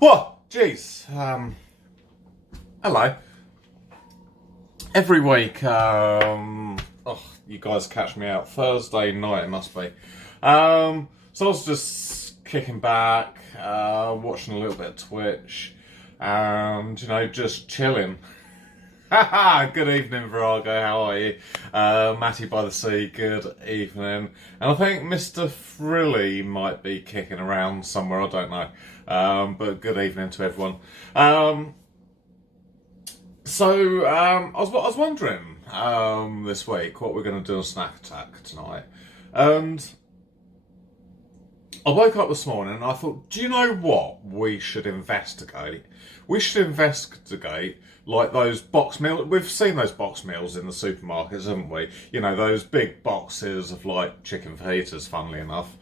What? Jeez. Hello. Every week, you guys catch me out. Thursday night, it must be. So I was just kicking back, watching a little bit of Twitch, and, just chilling. Good evening, Virago. How are you? Matty by the Sea, good evening. And I think Mr. Frilly might be kicking around somewhere, I don't know. But good evening to everyone. So I was wondering this week what we're going to do on Snack Attack tonight. And I woke up this morning and I thought, do you know what we should investigate? We should investigate like those box meals. We've seen those box meals in the supermarkets, haven't we? You know, those big boxes of like chicken fajitas, funnily enough.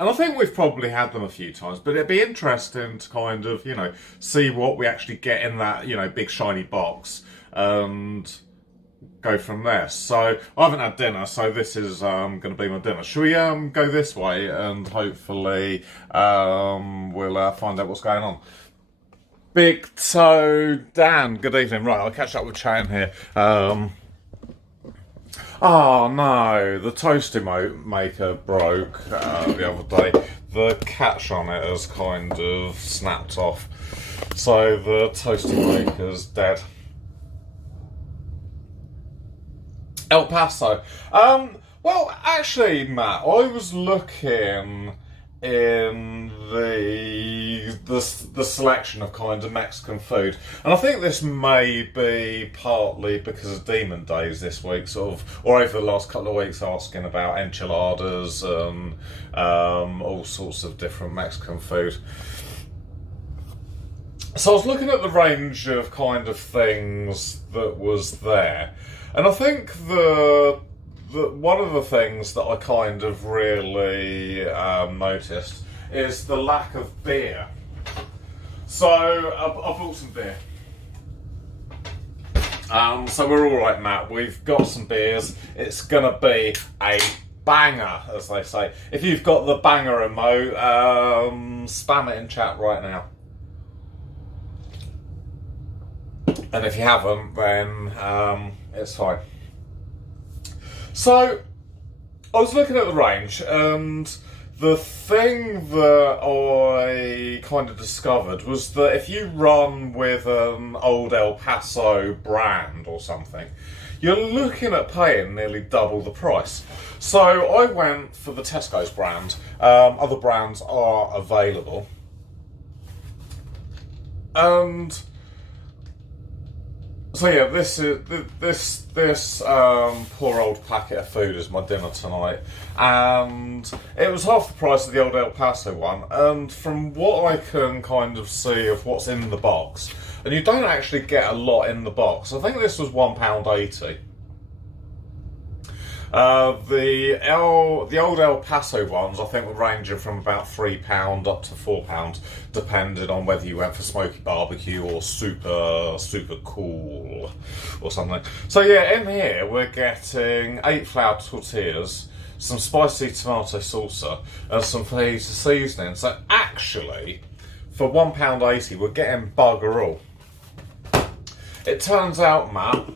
And I think we've probably had them a few times, but it'd be interesting to kind of, see what we actually get in that, big shiny box and go from there. So I haven't had dinner, so this is going to be my dinner. Should we go this way and hopefully we'll find out what's going on? Big Toe Dan, good evening. Right, I'll catch up with Chan here. Oh no, the toaster maker broke the other day. The catch on it has kind of snapped off. So the toaster maker's dead. El Paso. Well, actually, Matt, I was looking in the selection of kind of Mexican food, and I think this may be partly because of Demon Days this week, sort of, or over the last couple of weeks, asking about enchiladas and all sorts of different Mexican food. So I was looking at the range of kind of things that was there, and I think one of the things that I kind of really noticed is the lack of beer. So I bought some beer. So we're all right, Matt. We've got some beers. It's gonna be a banger, as they say. If you've got the banger emote, spam it in chat right now. And if you haven't, then it's fine. So, I was looking at the range, and the thing that I kind of discovered was that if you run with an old El Paso brand or something, you're looking at paying nearly double the price. So I went for the Tesco's brand. Other brands are available. And so yeah, this poor old packet of food is my dinner tonight, and it was half the price of the old El Paso one. And from what I can kind of see of what's in the box, and you don't actually get a lot in the box. I think this was £1.80. The old El Paso ones, I think, were ranging from about £3 up to £4, depending on whether you went for smoky barbecue or super cool or something. So yeah, in here we're getting 8 flour tortillas, some spicy tomato salsa, and some fajita seasoning. So actually, for £1.80, we're getting bugger all. It turns out, Matt,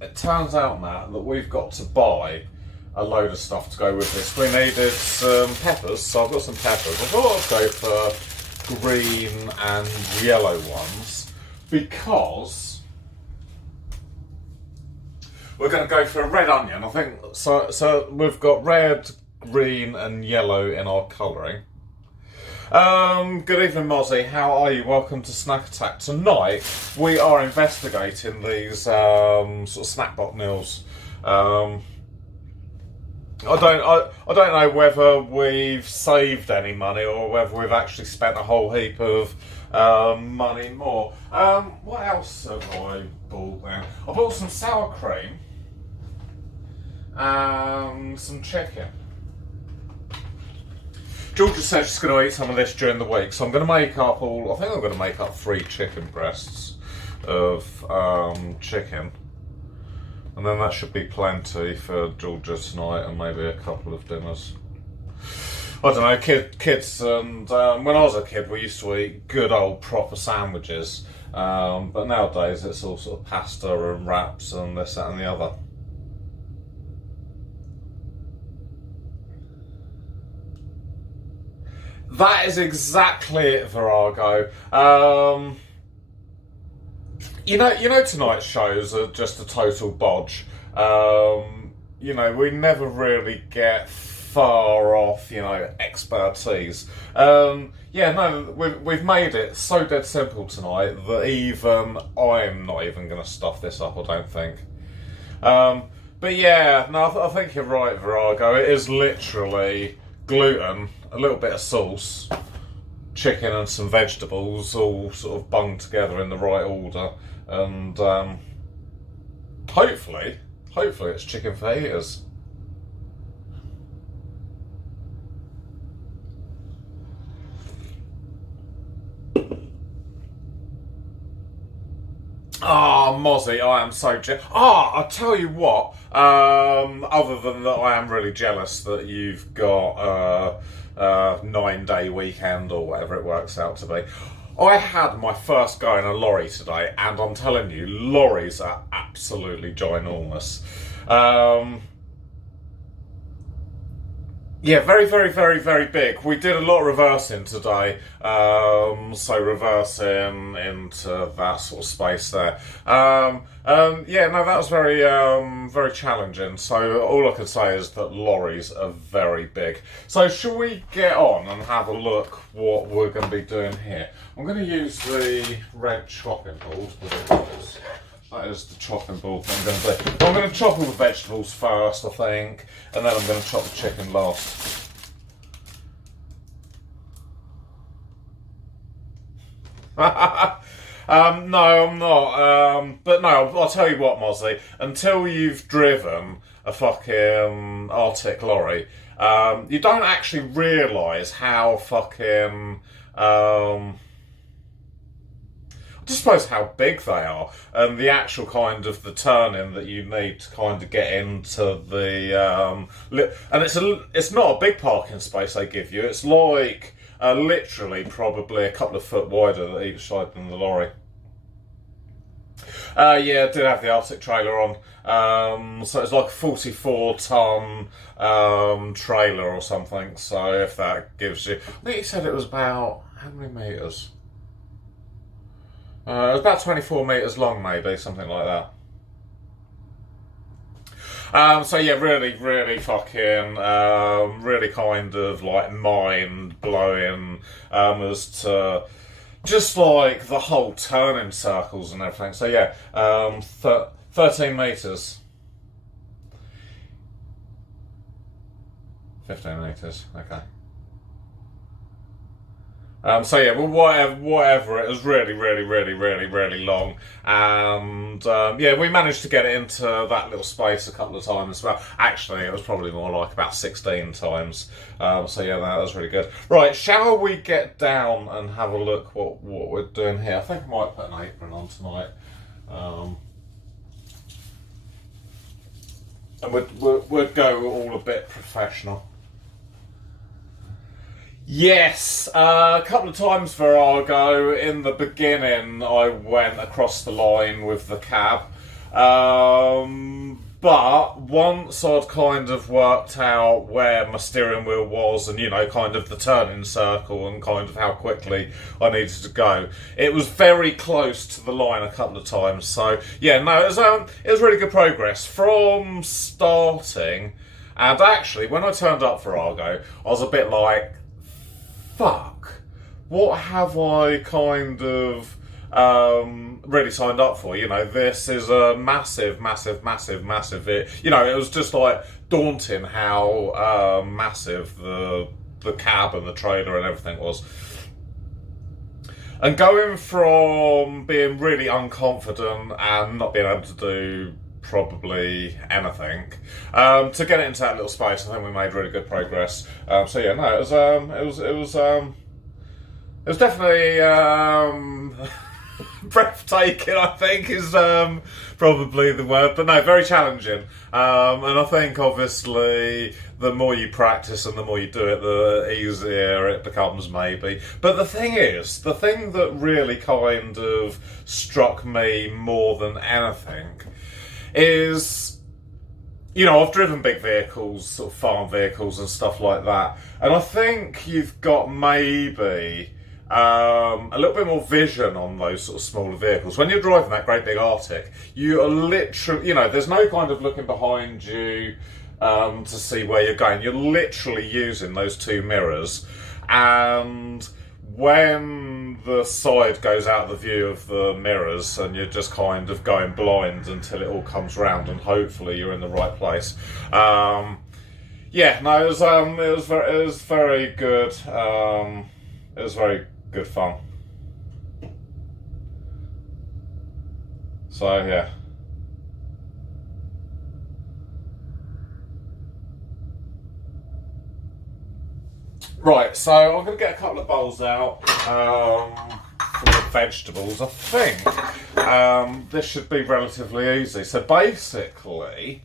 that we've got to buy a load of stuff to go with this. We needed some peppers, so I've got some peppers. I thought I'd go for green and yellow ones because we're going to go for a red onion. I think so we've got red, green and yellow in our colouring. Good evening, Mozzie. How are you? Welcome to Snack Attack. Tonight we are investigating these sort of snack box meals. I don't know whether we've saved any money or whether we've actually spent a whole heap of money more. What else have I bought then? I bought some sour cream and some chicken. Georgia said she's going to eat some of this during the week, so I'm going to make up I think I'm going to make up 3 chicken breasts of chicken. And then that should be plenty for Georgia tonight and maybe a couple of dinners. I don't know, kids, and when I was a kid, we used to eat good old proper sandwiches. But nowadays, it's all sort of pasta and wraps and this, that, and the other. That is exactly it, Virago. Tonight's shows are just a total bodge. We never really get far off, expertise. We've made it so dead simple tonight that even I'm not even going to stuff this up, I don't think. But yeah, no, I think you're right, Virago. It is literally gluten, a little bit of sauce, chicken and some vegetables, all sort of bunged together in the right order, and hopefully it's chicken fajitas. Ah, Mozzie, I am so jealous. I'll tell you what, other than that, I am really jealous that you've got a 9-day weekend or whatever it works out to be. I had my first go in a lorry today, and I'm telling you, lorries are absolutely ginormous. Yeah, very, very, very, very big. We did a lot of reversing today, so reversing into that sort of space there. That was very, very challenging. So all I can say is that lorries are very big. So shall we get on and have a look what we're going to be doing here? I'm going to use the red chopping board. That is the chopping board that I'm going to do. I'm going to chop all the vegetables first, I think, and then I'm going to chop the chicken last. No, I'm not. But no, I'll tell you what, Mozzie. Until you've driven a fucking Arctic lorry, you don't actually realise how fucking... I suppose how big they are, and the actual kind of the turning that you need to kind of get into the and it's not a big parking space they give you. It's like literally probably a couple of foot wider each side than the lorry. I did have the Arctic trailer on, so it's like a 44-ton trailer or something. So if that gives you, I think he said it was about how many meters? It was about 24 metres long, maybe, something like that. Really, really fucking, really kind of like mind-blowing as to just like the whole turning circles and everything. So yeah, 13 metres. 15 metres, okay. Whatever, it was really, really, really, really, really long, and we managed to get it into that little space a couple of times. Well, actually, it was probably more like about 16 times. That was really good. Right, shall we get down and have a look what we're doing here? I think I might put an apron on tonight, and we'd go all a bit professional. Yes, a couple of times, Virago. In the beginning, I went across the line with the cab. But once I'd kind of worked out where my steering wheel was and, kind of the turning circle and kind of how quickly I needed to go, it was very close to the line a couple of times. So, it was really good progress from starting. And actually, when I turned up, Virago, I was a bit like, fuck, what have I kind of really signed up for? This is a massive, massive, massive, massive... It was just like daunting how massive the cab and the trailer and everything was. And going from being really unconfident and not being able to do probably anything to get it into that little space, I think we made really good progress. It was definitely breathtaking, I think, is probably the word. But no, very challenging. And I think, obviously, the more you practice and the more you do it, the easier it becomes, maybe. But the thing is, the thing that really kind of struck me more than anything is, you know, I've driven big vehicles, sort of farm vehicles and stuff like that. And I think you've got maybe a little bit more vision on those sort of smaller vehicles. When you're driving that great big Arctic, you are literally, you know, there's no kind of looking behind you to see where you're going. You're literally using those two mirrors, and when the side goes out of the view of the mirrors and you're just kind of going blind until it all comes round and hopefully you're in the right place. Yeah, no, it was very good. It was very good fun. So yeah. Right, so I'm going to get a couple of bowls out for the vegetables. I think this should be relatively easy. So basically,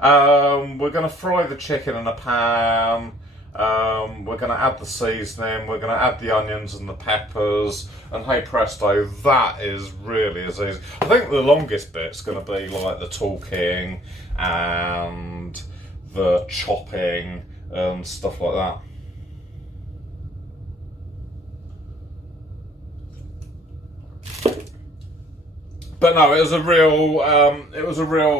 we're going to fry the chicken in a pan. We're going to add the seasoning, we're going to add the onions and the peppers, and hey presto, that is really as easy. I think the longest bit's going to be like the talking and the chopping and stuff like that. But no, it was a real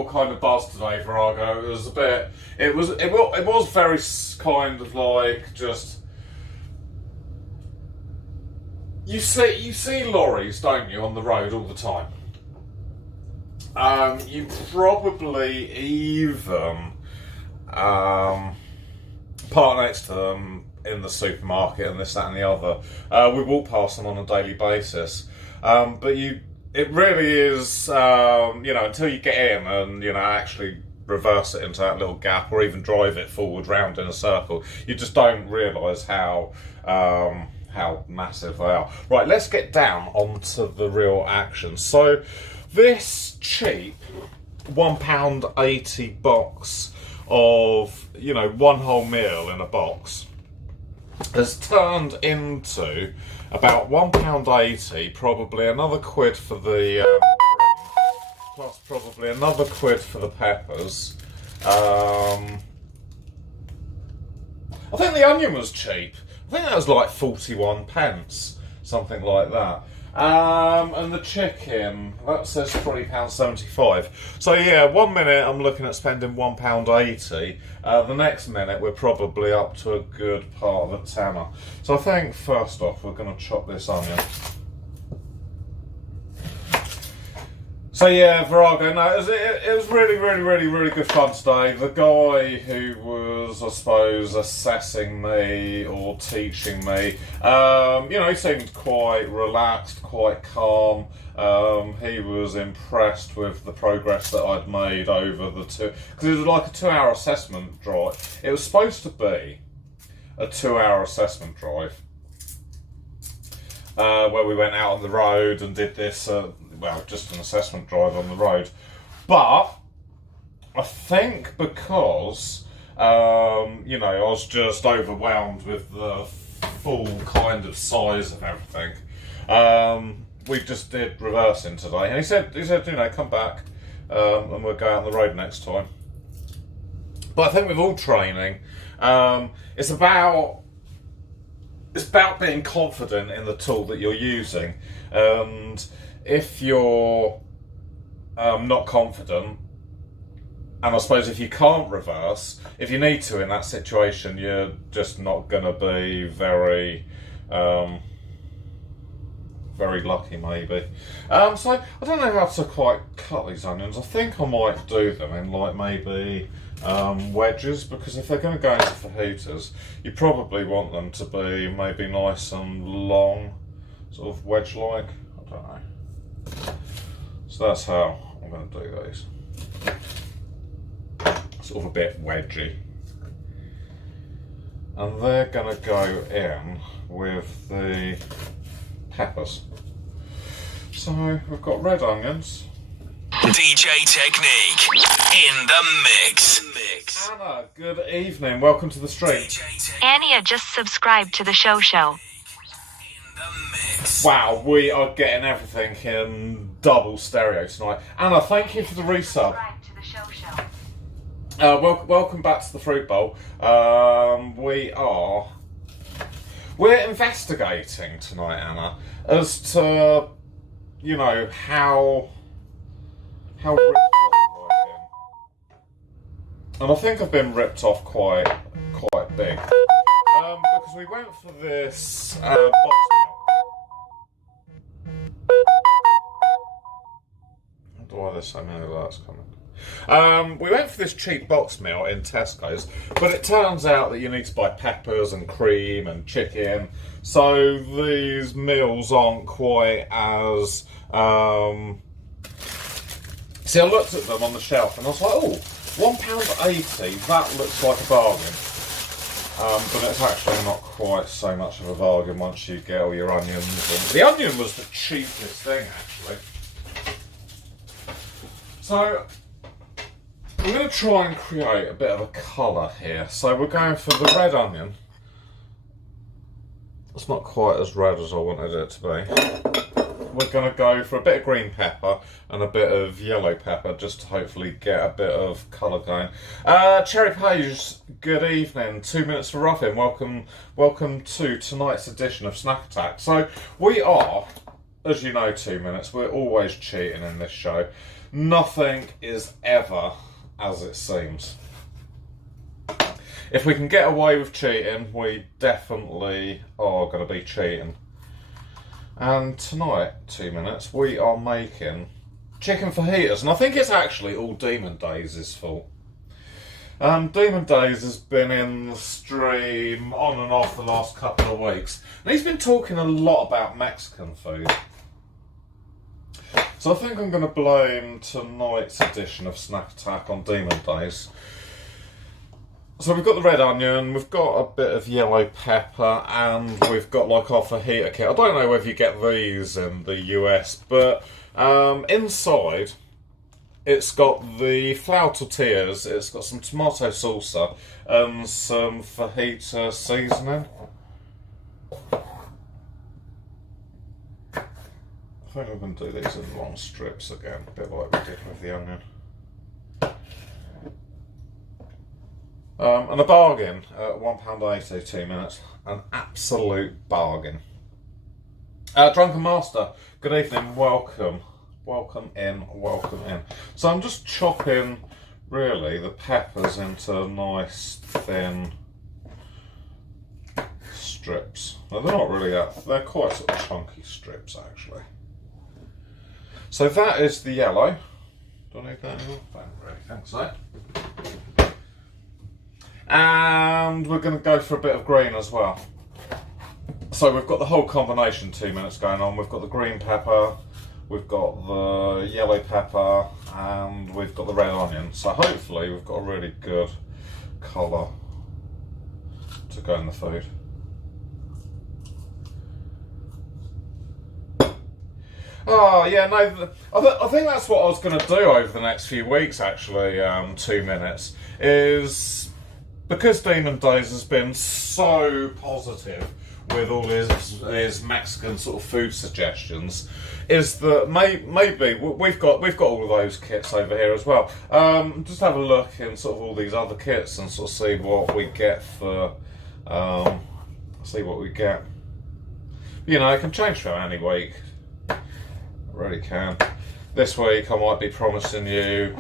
kind of buzz today, Virago. It was a bit, it was very kind of like just, you see lorries, don't you, on the road all the time. You probably even park next to them in the supermarket and this, that, and the other. We walk past them on a daily basis, but it really is, you know, until you get in and, you know, actually reverse it into that little gap or even drive it forward round in a circle, you just don't realise how massive they are. Right, let's get down onto the real action. So this cheap £1.80 box of, you know, one whole meal in a box has turned into about £1.80, probably another quid for the plus probably another quid for the peppers. I think the onion was cheap. I think that was like 41 pence, something like that. And the chicken, that says £3.75. So yeah, 1 minute I'm looking at spending £1.80. The next minute we're probably up to a good part of a tenner. So I think first off we're going to chop this onion. So yeah, Virago, no, it was really good fun today. The guy who was, I suppose, assessing me or teaching me, you know, he seemed quite relaxed, quite calm. He was impressed with the progress that I'd made over the two, because it was like a 2-hour assessment drive. It was supposed to be a 2-hour assessment drive, where we went out on the road and did this, well, just an assessment drive on the road. But I think because, you know, I was just overwhelmed with the full kind of size of everything, we just did reversing today. And he said, you know, come back and we'll go out on the road next time. But I think with all training, it's about being confident in the tool that you're using. And if you're not confident, and I suppose if you can't reverse, if you need to in that situation, you're just not going to be very lucky, maybe. So I don't know how to quite cut these onions. I think I might do them in like maybe wedges, because if they're going to go into fajitas, you probably want them to be maybe nice and long, sort of wedge-like. I don't know. So that's how I'm going to do these. Sort of a bit wedgy. And they're going to go in with the peppers. So we've got red onions. DJ Technique in the mix. Anna, good evening. Welcome to the stream. Anya just subscribed to the show. Wow, we are getting everything in double stereo tonight. Anna, thank you for the resub. Welcome back to the Fruit Bowl. We're investigating tonight, Anna, as to, you know, how ripped off I've been. And I think I've been ripped off quite big. Because we went for this box meal. I wonder why there's so many alerts coming. We went for this cheap box meal in Tesco's, but it turns out that you need to buy peppers and cream and chicken, so these meals aren't quite as... See, I looked at them on the shelf and I was like, oh, £1.80, that looks like a bargain. But it's actually not quite so much of a bargain once you get all your onions in. The onion was the cheapest thing, actually. So, we're going to try and create a bit of a colour here. So we're going for the red onion. It's not quite as red as I wanted it to be. We're going to go for a bit of green pepper and a bit of yellow pepper just to hopefully get a bit of colour going. Cherry Page, good evening. 2 minutes for Ruffin. Welcome to tonight's edition of Snack Attack. So we are, as you know, 2 minutes. We're always cheating in this show. Nothing is ever as it seems. If we can get away with cheating, we definitely are going to be cheating. And tonight, 2 minutes, we are making chicken fajitas, and I think it's actually all Demon Days' fault. Demon Days has been in the stream on and off the last couple of weeks, and he's been talking a lot about Mexican food. So I think I'm going to blame tonight's edition of Snack Attack on Demon Days. So we've got the red onion, we've got a bit of yellow pepper, and we've got like our fajita kit. I don't know whether you get these in the US, but inside it's got the flour tortillas, it's got some tomato salsa, and some fajita seasoning. I think I'm going to do these in long strips again, a bit like we did with the onion. And a bargain at £1.80, 2 minutes. An absolute bargain. Drunken Master, good evening, welcome. Welcome in. So I'm just chopping, really, the peppers into nice, thin strips. Now, they're not really that, they're quite sort of chunky strips, actually. So that is the yellow. Do I need that anymore? I don't really think so. And we're going to go for a bit of green as well. So we've got the whole combination 2 minutes going on. We've got the green pepper, we've got the yellow pepper, and we've got the red onion. So hopefully we've got a really good colour to go in the food. Oh, yeah, no, I think that's what I was going to do over the next few weeks, actually, 2 minutes, is... Because Demon Days has been so positive with all his Mexican sort of food suggestions, is that maybe we've got all of those kits over here as well. Just have a look in sort of all these other kits and sort of see what we get for You know, it can change from any week. It really can. This week I might be promising you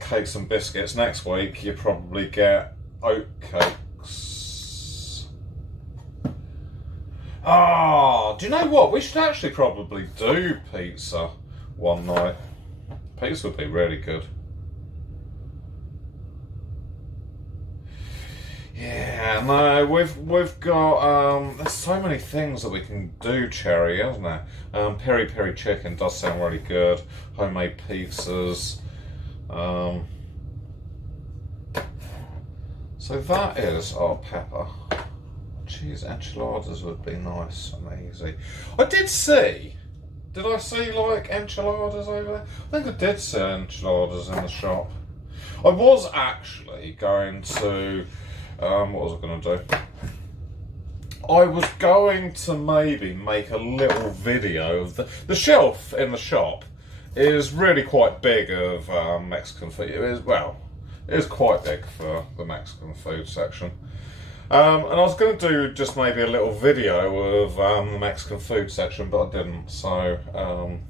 cakes and biscuits. Next week you probably get oat cakes. Do you know what? We should actually probably do pizza one night. Pizza would be really good. Yeah, no, we've got there's so many things that we can do, Cherry, isn't there? Peri peri chicken does sound really good. Homemade pizzas. So that is our pepper. Cheese enchiladas would be nice and easy. I did see Did I see like enchiladas over there? I think I did see enchiladas in the shop. I was actually going to. What was I going to do? I was going to maybe make a little video of the shelf in the shop is really quite big of Mexican food. It is quite big for the Mexican food section. And I was going to do just maybe a little video of the Mexican food section, but I didn't. So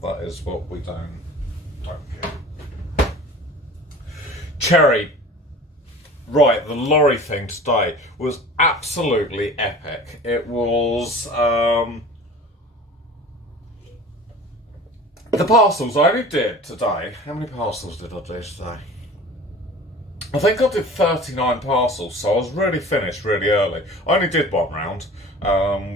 that is what we don't get. Cherry. Right, the lorry thing today was absolutely epic. It was the parcels I only did today. How many parcels did I do today? I think I did 39 parcels, so I was really finished really early. I only did one round,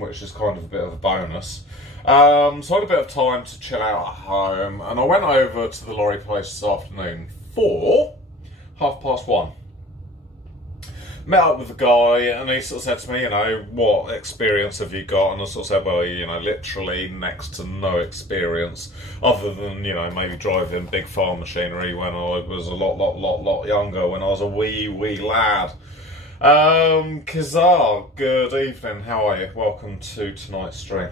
which is kind of a bit of a bonus. So I had a bit of time to chill out at home, and I went over to the lorry place this afternoon for 1:30. Met up with the guy, and he sort of said to me, you know, what experience have you got? And I sort of said, well, you know, literally next to no experience, other than, you know, maybe driving big farm machinery when I was a lot younger, when I was a wee lad. Kazar, good evening, how are you? Welcome to tonight's stream.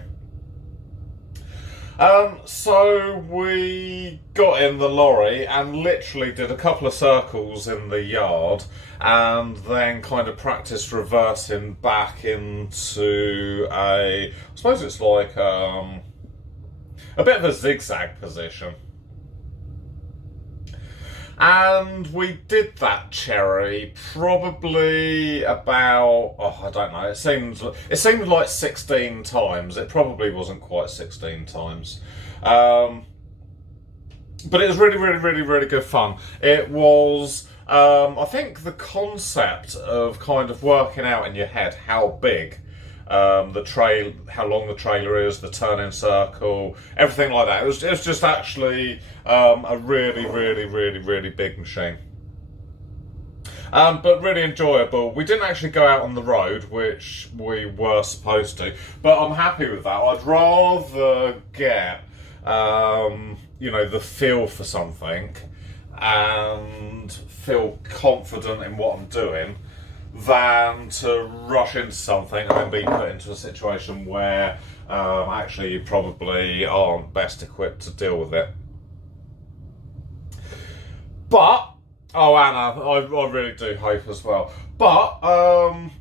So we got in the lorry and literally did a couple of circles in the yard and then kind of practiced reversing back into I suppose it's like a bit of a zigzag position. And we did that, Cherry, probably about, I don't know, it seemed like 16 times. It probably wasn't quite 16 times. But it was really good fun. It was, I think the concept of kind of working out in your head how big how long the trailer is, the turning circle, everything like that. It was just actually a really big machine. But really enjoyable. We didn't actually go out on the road, which we were supposed to, but I'm happy with that. I'd rather get, you know, the feel for something and feel confident in what I'm doing than to rush into something and then be put into a situation where actually you probably aren't best equipped to deal with it. But, oh Anna, I really do hope as well. But, I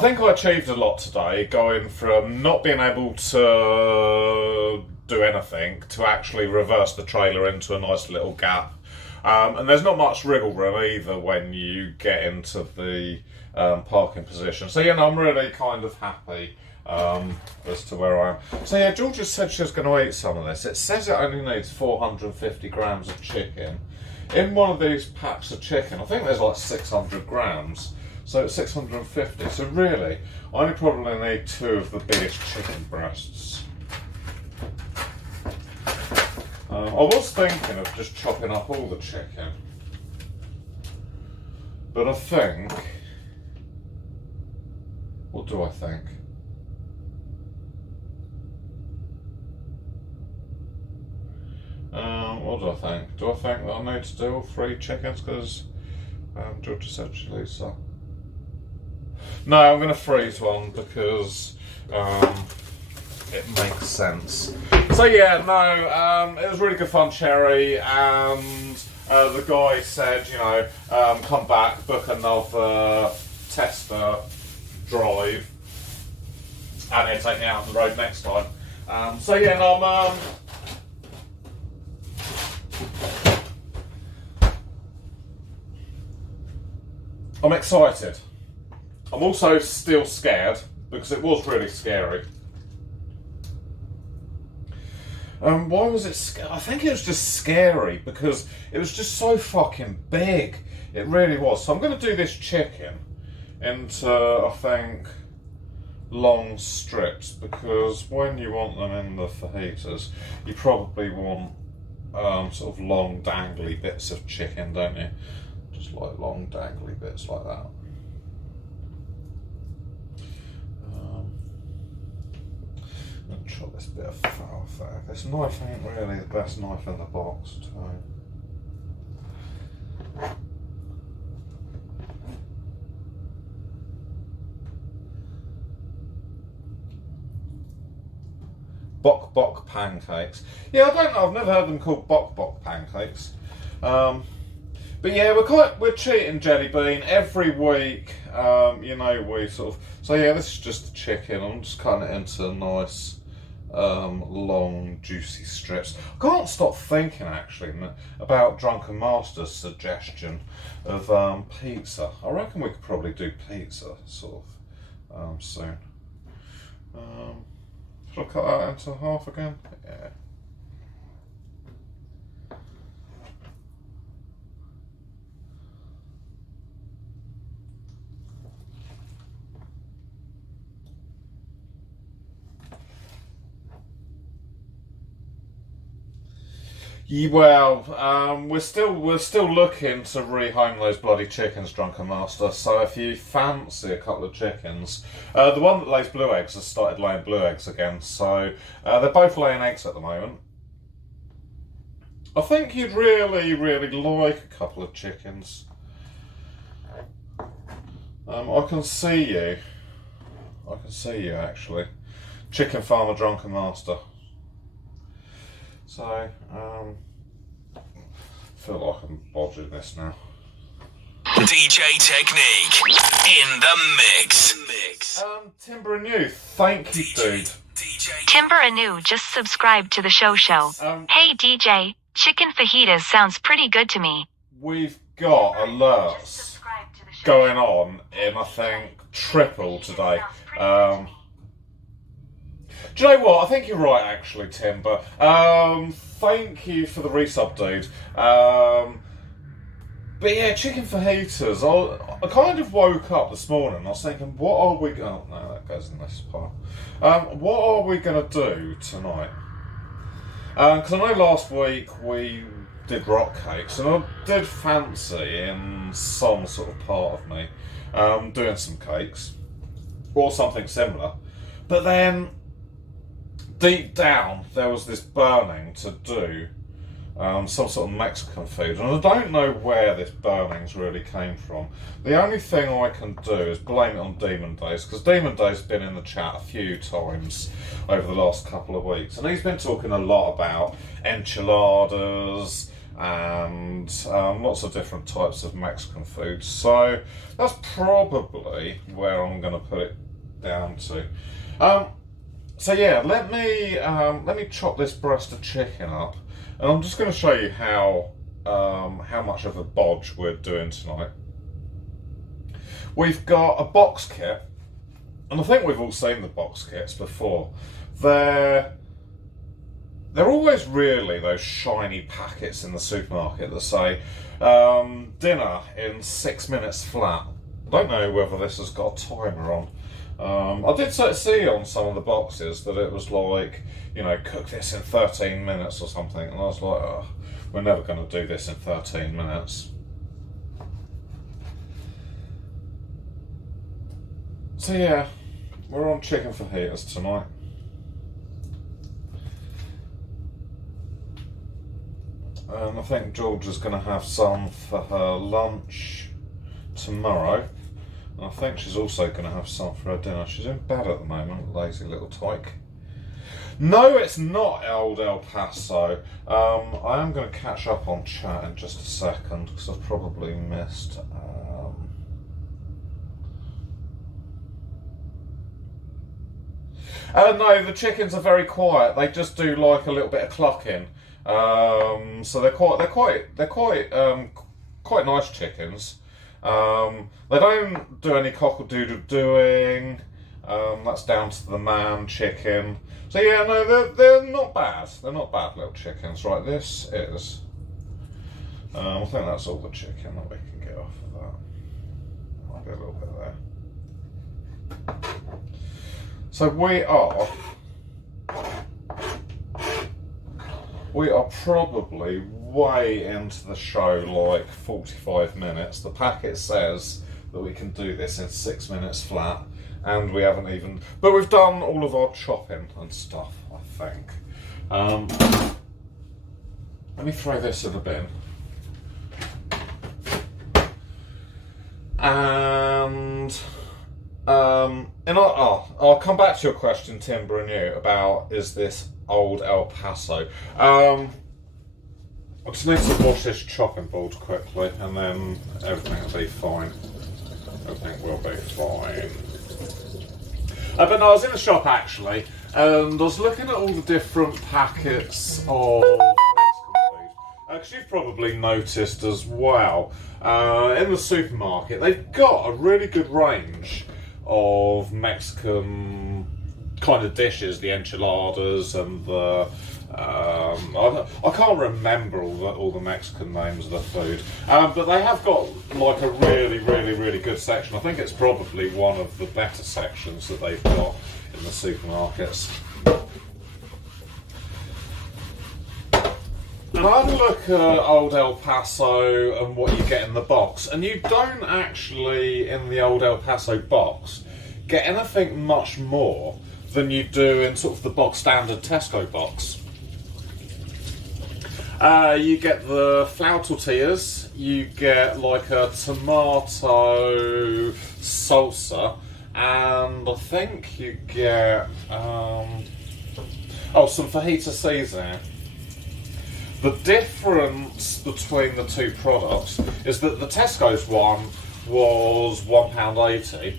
think I achieved a lot today, going from not being able to do anything to actually reverse the trailer into a nice little gap. And there's not much wriggle room either when you get into the parking position. So, yeah, no, I'm really kind of happy as to where I am. So, yeah, Georgia said she was going to eat some of this. It says it only needs 450 grams of chicken. In one of these packs of chicken, I think there's like 600 grams. So it's 650. So really, I only probably need 2 of the biggest chicken breasts. I was thinking of just chopping up all the chicken, but I think, what do I think? What do I think? Do I think that I need to do all 3 chickens because Georgia said she leaves some? No, I'm going to freeze one because it makes sense. So yeah, no, it was really good fun, Cherry, and the guy said, you know, come back, book another tester drive, and he'll take me out on the road next time. So yeah, no, I'm excited. I'm also still scared because it was really scary. Why was it I think it was just scary because it was just so fucking big. It really was. So I'm going to do this chicken into, I think, long strips, because when you want them in the fajitas, you probably want sort of long dangly bits of chicken, don't you? Just like long dangly bits like that. I'm going to chop this bit of fat off there. This knife ain't really the best knife in the box, too. Bok bok pancakes. Yeah, I don't know. I've never heard them called bok bok pancakes. But yeah, we're cheating Jelly Bean every week. You know, we sort of. So yeah, this is just the chicken. I'm just cutting it into nice, long, juicy strips. I can't stop thinking actually about Drunken Master's suggestion of pizza. I reckon we could probably do pizza sort of soon. Should I cut that into half again? Yeah. Well, we're still looking to rehome those bloody chickens, Drunken Master. So if you fancy a couple of chickens, the one that lays blue eggs has started laying blue eggs again. So they're both laying eggs at the moment. I think you'd really like a couple of chickens. I can see you. I can see you actually, Chicken Farmer Drunken Master. So, I feel like I'm bodging this now. DJ Technique in the mix. Timber and you, thank you, dude. Timber Anu just subscribed to the show. Hey DJ, chicken fajitas sounds pretty good to me. We've got alerts going on in, I think, triple today. Do you know what? I think you're right, actually, Timber. Thank you for the resub, dude. But yeah, chicken fajitas. I kind of woke up this morning and I was thinking, what are we going to... Oh, no, that goes in this part. What are we going to do tonight? Because I know last week we did rock cakes and I did fancy in some sort of part of me doing some cakes or something similar. But then deep down there was this burning to do some sort of Mexican food, and I don't know where this burning's really came from. The only thing I can do is blame it on Demon Days, because Demon Days has been in the chat a few times over the last couple of weeks, and he's been talking a lot about enchiladas and lots of different types of Mexican food. So that's probably where I'm going to put it down to. So yeah, let me chop this breast of chicken up, and I'm just going to show you how much of a bodge we're doing tonight. We've got a box kit, and I think we've all seen the box kits before. They're always really those shiny packets in the supermarket that say dinner in 6 minutes flat. I don't know whether this has got a timer on. I did see on some of the boxes that it was like, you know, cook this in 13 minutes or something, and I was like, oh, we're never going to do this in 13 minutes. So yeah, we're on chicken fajitas tonight. I think Georgia's going to have some for her lunch tomorrow. And I think she's also going to have some for her dinner. She's in bed at the moment, lazy little tyke. No, it's not old El Paso. I am going to catch up on chat in just a second, because I've probably missed... no, the chickens are very quiet. They just do like a little bit of clucking. So they're quite nice chickens. They don't do any cockle-doodle-doing. That's down to the man chicken. So yeah, no, they're not bad. They're not bad little chickens. Right, this is... I think that's all the chicken that we can get off of that. Might be a little bit there. So we are probably way into the show, like 45 minutes. The packet says that we can do this in 6 minutes flat, And we haven't even, but we've done all of our chopping and stuff, I think. Let me throw this in the bin. And I'll come back to your question, Timber and you, about is this old El Paso. I just need to wash this chopping board quickly, and then everything will be fine. Everything will be fine. But no, I was in the shop actually, and I was looking at all the different packets of Mexican food. Because you've probably noticed as well, in the supermarket, they've got a really good range of Mexican kind of dishes, the enchiladas and the I can't remember all the Mexican names of the food, but they have got like a really good section. I think it's probably one of the better sections that they've got in the supermarkets. And I had a look at old El Paso and what you get in the box, and you don't actually, in the old El Paso box, get anything much more than you do in sort of the box standard Tesco box. You get the flour tortillas, you get like a tomato salsa, and I think you get some fajita seasoning. The difference between the two products is that the Tesco's one was £1.80.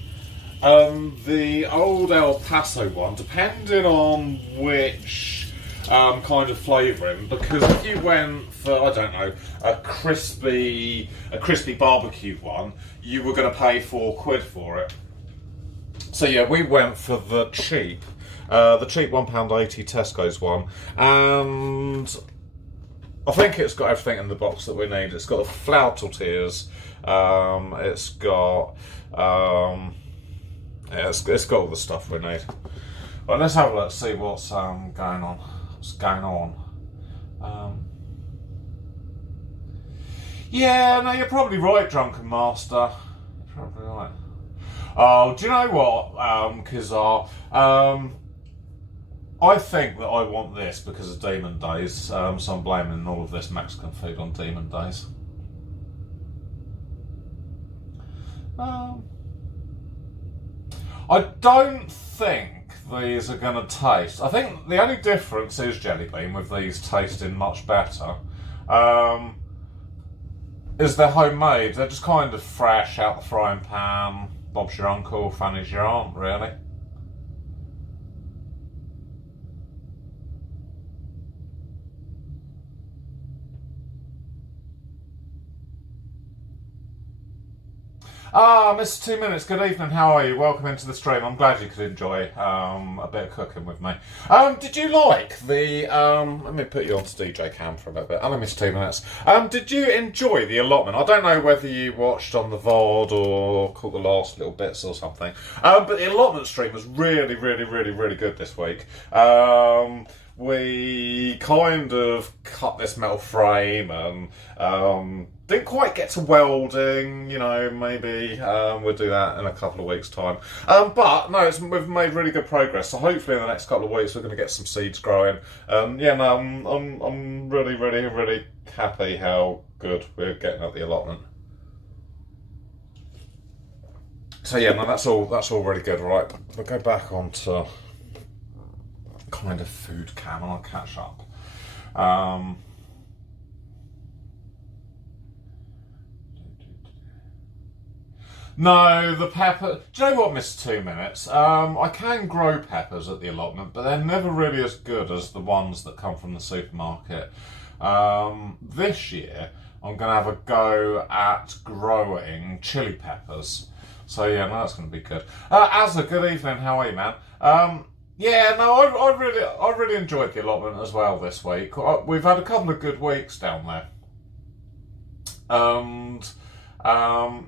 The old El Paso one, depending on which kind of flavouring, because if you went for, I don't know, a crispy barbecue one, you were going to pay £4 for it. So yeah, we went for the cheap £1.80 Tesco's one, and I think it's got everything in the box that we need. It's got the flour tortillas, it's got it's got all the stuff we need. Well, let's have a look, see what's going on. Yeah, no, you're probably right, Drunken Master. You're probably right. Oh, do you know what, Kizar? I think that I want this because of Demon Days, so I'm blaming all of this Mexican food on Demon Days. I don't think these are going to taste. I think the only difference is Jelly Bean, with these tasting much better. Is they're homemade. They're just kind of fresh out the frying pan. Bob's your uncle, Fanny's your aunt, really. Mr. 2 Minutes, good evening, how are you? Welcome into the stream. I'm glad you could enjoy a bit of cooking with me. Did you like the, let me put you onto DJ Cam for a little bit. Hello, Mr. 2 Minutes. Did you enjoy the allotment? I don't know whether you watched on the VOD or caught the last little bits or something, but the allotment stream was really good this week. We kind of cut this metal frame and didn't quite get to welding, you know, maybe we'll do that in a couple of weeks' time. But no, we've made really good progress, so hopefully in the next couple of weeks we're going to get some seeds growing. I'm really happy how good we're getting at the allotment. So yeah, no, that's all really good, right? We'll go back onto kind of food cam and I'll catch up. No, the pepper. Do you know what, Mr. 2 Minutes? I can grow peppers at the allotment, but they're never really as good as the ones that come from the supermarket. This year, I'm going to have a go at growing chili peppers. So yeah, no, that's going to be good. Azza, good evening. How are you, man? Yeah, no, I really enjoyed the allotment as well this week. We've had a couple of good weeks down there, and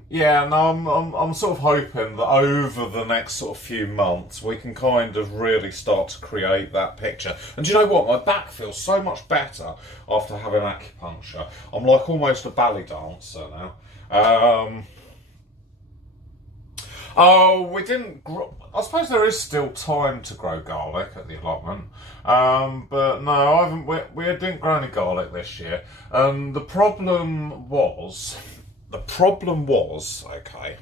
yeah, no, I'm sort of hoping that over the next sort of few months we can kind of really start to create that picture. And do you know what? My back feels so much better after having acupuncture. I'm like almost a ballet dancer now. Oh, we didn't. I suppose there is still time to grow garlic at the allotment, but no, I haven't. We didn't grow any garlic this year. The problem was, okay.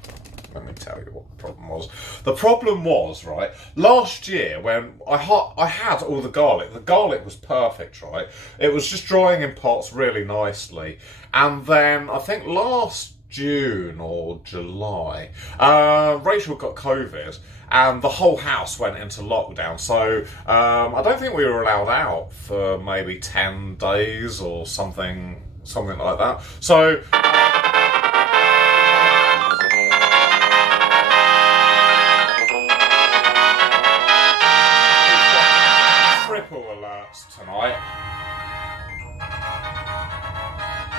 Let me tell you what the problem was. The problem was, right, last year when I had all the garlic was perfect, right? It was just drying in pots really nicely. And then I think last June or July, Rachel got COVID and the whole house went into lockdown. So I don't think we were allowed out for maybe 10 days or something like that. So... alerts tonight.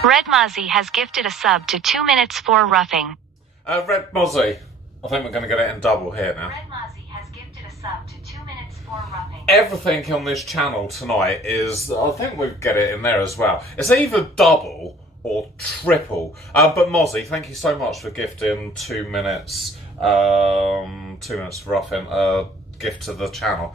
Red Mozzie has gifted a sub to 2 minutes for roughing. Red Mozzie, I think we're going to get it in double here now. Red Mozzie has gifted a sub to 2 minutes for roughing. Everything on this channel tonight is, I think we'll get it in there as well. It's either double or triple. But Mozzie, thank you so much for gifting 2 minutes. 2 minutes for roughing. Gift to the channel.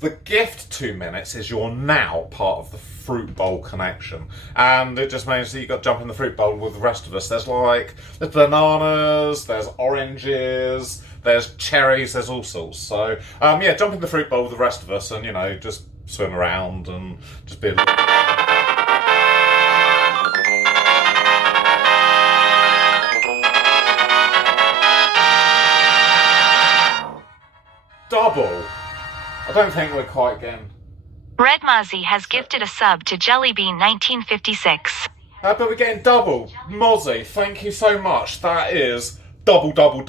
The gift 2 minutes is you're now part of the fruit bowl connection, and it just means that you got to jump in the fruit bowl with the rest of us. There's bananas, there's oranges, there's cherries, there's all sorts. So yeah, jump in the fruit bowl with the rest of us, and just swim around and just be a little... Double. I don't think we're quite getting... Red Mozzie has gifted a sub to Jellybean 1956. But we're getting double. Mozzie, thank you so much. That is double. Double.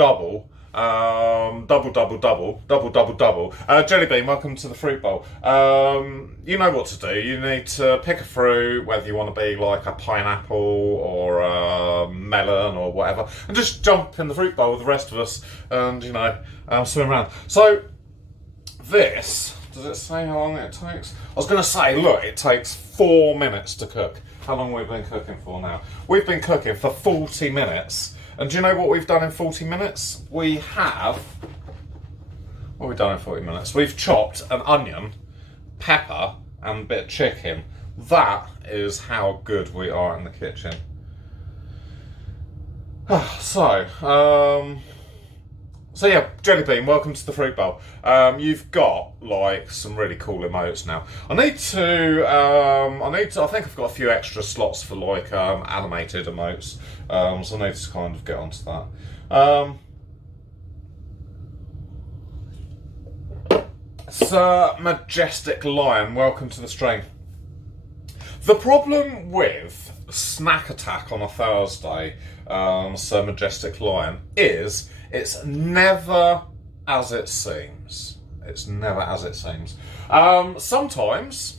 Jellybean, welcome to the fruit bowl. You know what to do. You need to pick a fruit, whether you want to be like a pineapple or a melon or whatever, and just jump in the fruit bowl with the rest of us and, swim around. So... this, does it say how long it takes? I was going to say, look, it takes 4 minutes to cook. How long have we been cooking for now? We've been cooking for 40 minutes. And do you know what we've done in 40 minutes? We have... what have we done in 40 minutes? We've chopped an onion, pepper, and a bit of chicken. That is how good we are in the kitchen. So yeah, Jellybean, welcome to the fruit bowl. You've got some really cool emotes now. I think I've got a few extra slots for animated emotes. So I need to kind of get onto that. Sir Majestic Lion, welcome to the stream. The problem with Snack Attack on a Thursday, Sir Majestic Lion, is it's never as it seems. It's never as it seems. Sometimes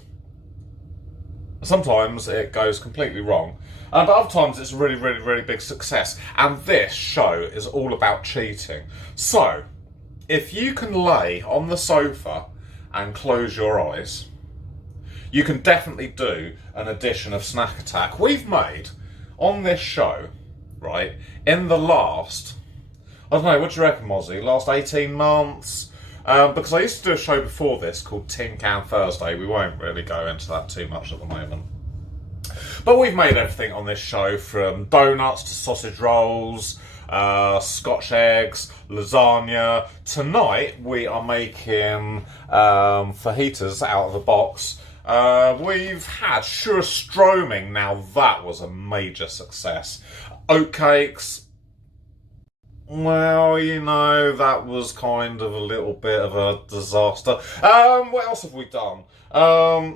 it goes completely wrong. But other times it's a really, really, really big success. And this show is all about cheating. So, if you can lay on the sofa and close your eyes, you can definitely do an edition of Snack Attack. We've made, on this show, right, in the last... I don't know, what do you reckon, Mozzie? Last 18 months? Because I used to do a show before this called Tin Can Thursday. We won't really go into that too much at the moment. But we've made everything on this show, from donuts to sausage rolls, Scotch eggs, lasagna. Tonight we are making fajitas out of the box. We've had surströmming. Now that was a major success. Oatcakes. Well, that was kind of a little bit of a disaster. What else have we done?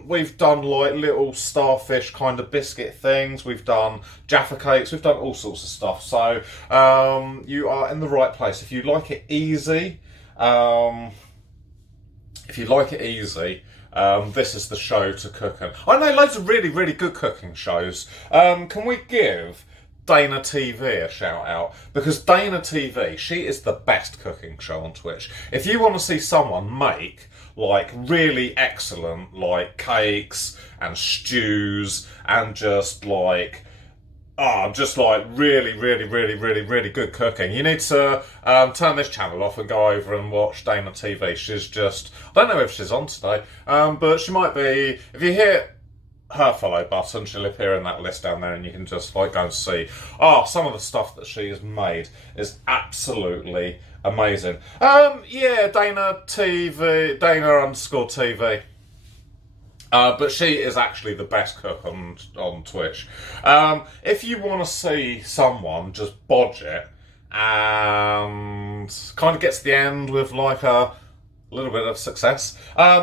We've done little starfish kind of biscuit things. We've done Jaffa cakes. We've done all sorts of stuff. So you are in the right place. If you like it easy, this is the show to cook in. I know loads of really, really good cooking shows. Can we give Dana TV a shout out? Because Dana TV, she is the best cooking show on Twitch. If you want to see someone make really excellent cakes and stews and just just like really, really, really, really, really good cooking. You need to turn this channel off and go over and watch Dana TV. She's just, I don't know if she's on today, but she might be. If you hit her follow button, she'll appear in that list down there, and you can just like go and see. Some of the stuff that she has made is absolutely amazing. Yeah, Dana TV, Dana_TV. But she is actually the best cook on Twitch. If you want to see someone just bodge it and kind of get to the end with like a little bit of success,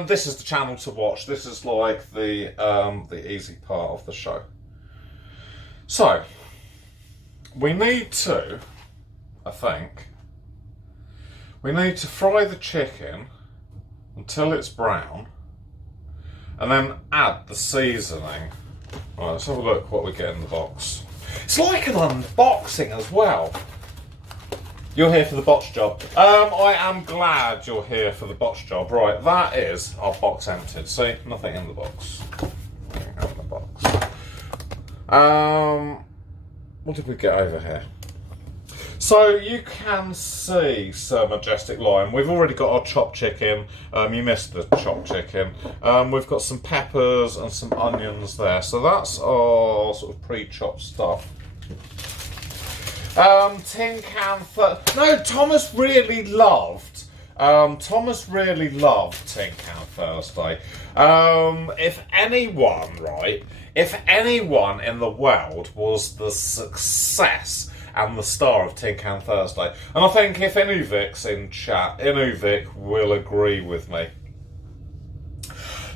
this is the channel to watch. This is like the easy part of the show. So we need to, I think, we need to fry the chicken until it's brown. And then add the seasoning. Right, let's have a look what we get in the box. It's like an unboxing as well. You're here for the botch job. I am glad you're here for the botch job. Right, that is our box emptied. See, nothing in the box. Nothing in the box. What did we get over here? So you can see Sir Majestic Lion. We've already got our chopped chicken. You missed the chopped chicken. We've got some peppers and some onions there. So that's our sort of pre-chopped stuff. Tin can. No, Thomas really loved Tin Can Thursday. If anyone in the world was the success and the star of Tin Can Thursday, and I think if Inuvic's in chat, Inuvic will agree with me.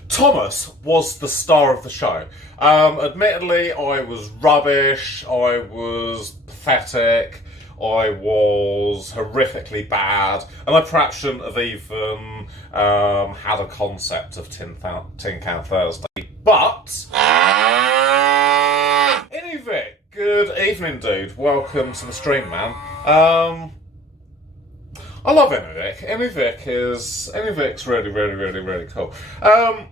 Thomas was the star of the show. Admittedly, I was rubbish, I was pathetic, I was horrifically bad, and I perhaps shouldn't have even had a concept of Tin Can Thursday. But Inuvic, good evening, dude. Welcome to the stream, man. I love Inuvic. Inuvic's really, really, really, really cool. And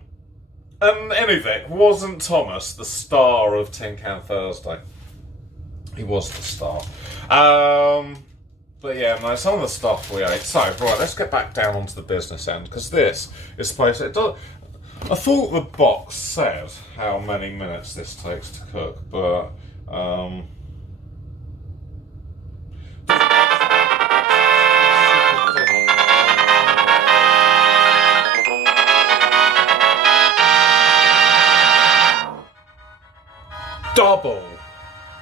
Inuvic, wasn't Thomas the star of Tin Can Thursday? He was the star. But yeah, no, some of the stuff we ate. So, right, let's get back down onto the business end, because this is supposed to... I thought the box said how many minutes this takes to cook, but... double!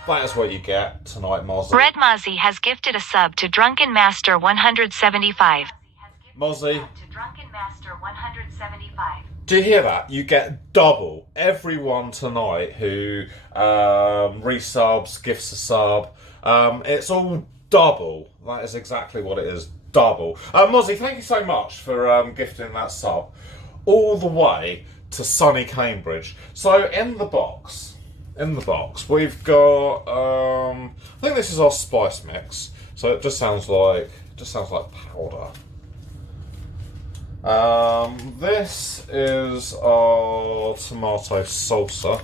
That is what you get tonight, Mozzie. Red Mozzie has gifted a sub to Drunken Master 175. Mozzie. Do you hear that? You get double. Everyone tonight who resubs, gifts a sub, it's all double. That is exactly what it is. Double. Mozzie, thank you so much for gifting that sub all the way to sunny Cambridge. So in the box, we've got. I think this is our spice mix. So it just sounds like powder. This is our tomato salsa.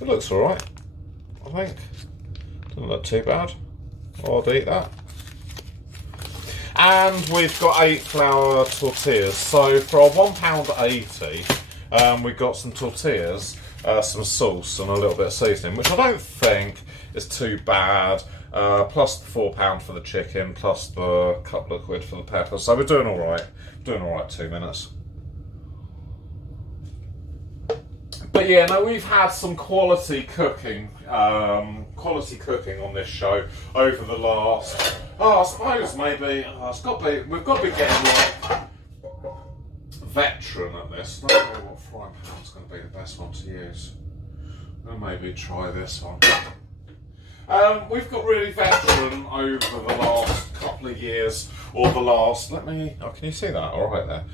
It looks alright, I think. Doesn't look too bad. I'd eat that. And we've got 8 flour tortillas. So for our £1.80, we've got some tortillas, some sauce, and a little bit of seasoning, which I don't think is too bad. Plus the £4 for the chicken, plus the couple of quid for the pepper. So we're doing all right. 2 minutes. But yeah, no, we've had some quality cooking on this show over the last. I suppose maybe we've got to be getting like veteran at this. I don't know what frying pan's going to be the best one to use. We'll maybe try this one. We've got really veteran over the last couple of years, or the last, can you see that? All right there.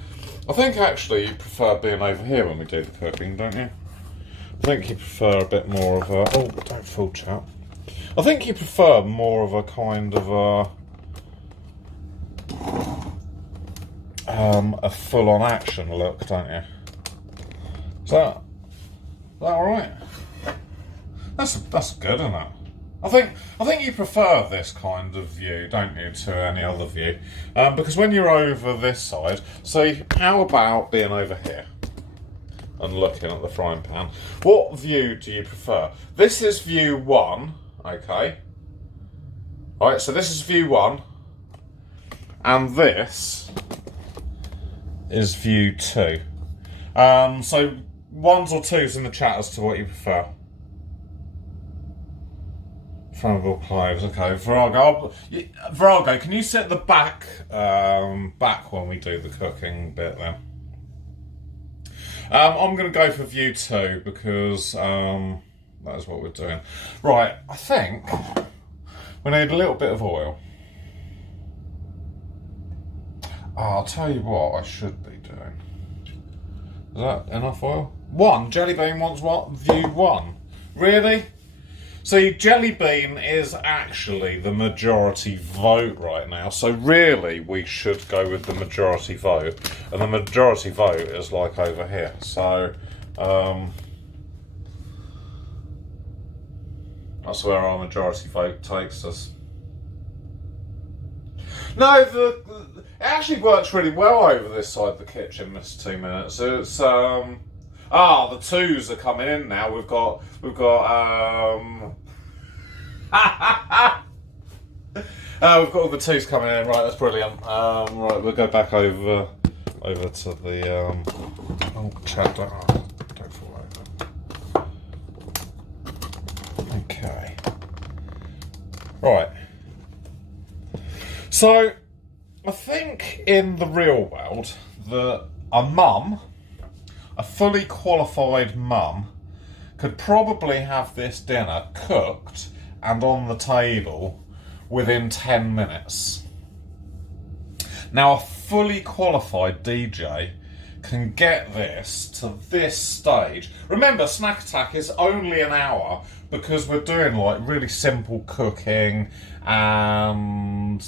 I think actually you prefer being over here when we do the cooking, don't you? I think you prefer a bit more of a, don't full chat. I think you prefer more of a kind of a full-on action look, don't you? Is that all right? That's good, isn't it? I think you prefer this kind of view, don't you, to any other view? Because when you're over this side, see, how about being over here and looking at the frying pan? What view do you prefer? This is view 1, okay? Alright, so this is view 1, and this is view 2. So 1s or 2s in the chat as to what you prefer. Flammable cloves, okay. Virago, can you sit at the back when we do the cooking bit then? I'm going to go for view 2 because that is what we're doing. Right, I think we need a little bit of oil. I'll tell you what I should be doing. Is that enough oil? Jellybean wants what? View 1. Really? See, Jellybean is actually the majority vote right now, so really we should go with the majority vote, and the majority vote is like over here, so that's where our majority vote takes us. No, it actually works really well over this side of the kitchen, this 2 minutes. It's the 2s are coming in now. We've got we've got all the 2s coming in. Right, that's brilliant. Right, we'll go back over to the chat. Don't fall over. Okay. Right. So, I think in the real world that a fully qualified mum, could probably have this dinner cooked and on the table within 10 minutes. Now, a fully qualified DJ can get this to this stage. Remember, Snack Attack is only an hour because we're doing like really simple cooking and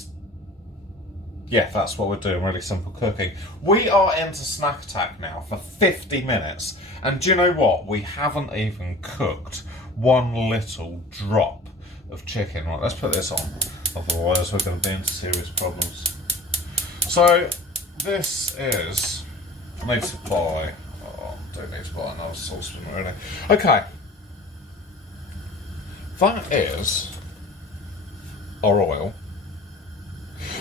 yeah, that's what we're doing, really simple cooking. We are into Snack Attack now for 50 minutes. And do you know what? We haven't even cooked one little drop of chicken. Right, let's put this on. Otherwise, we're going to be into serious problems. So, this is... I need to buy... Oh, I don't need to buy another saucepan really. Okay. That is our oil.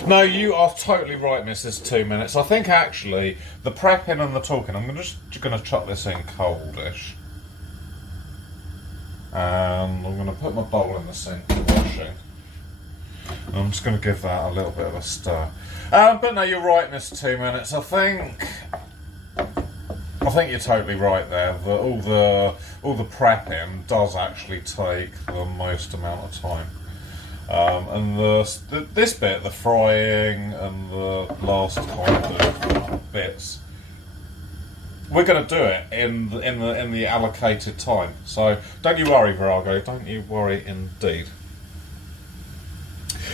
No, you are totally right, Mrs. 2 minutes. I think actually the prepping and the talking, I'm just going to chuck this in coldish. And I'm going to put my bowl in the sink for washing. And I'm just going to give that a little bit of a stir. But no, you're right, Mr. 2 minutes. I think you're totally right there. That all the prepping does actually take the most amount of time. And this bit, the frying and the last kind of bits, we're going to do it in the allocated time. So don't you worry, Virago. Don't you worry, indeed.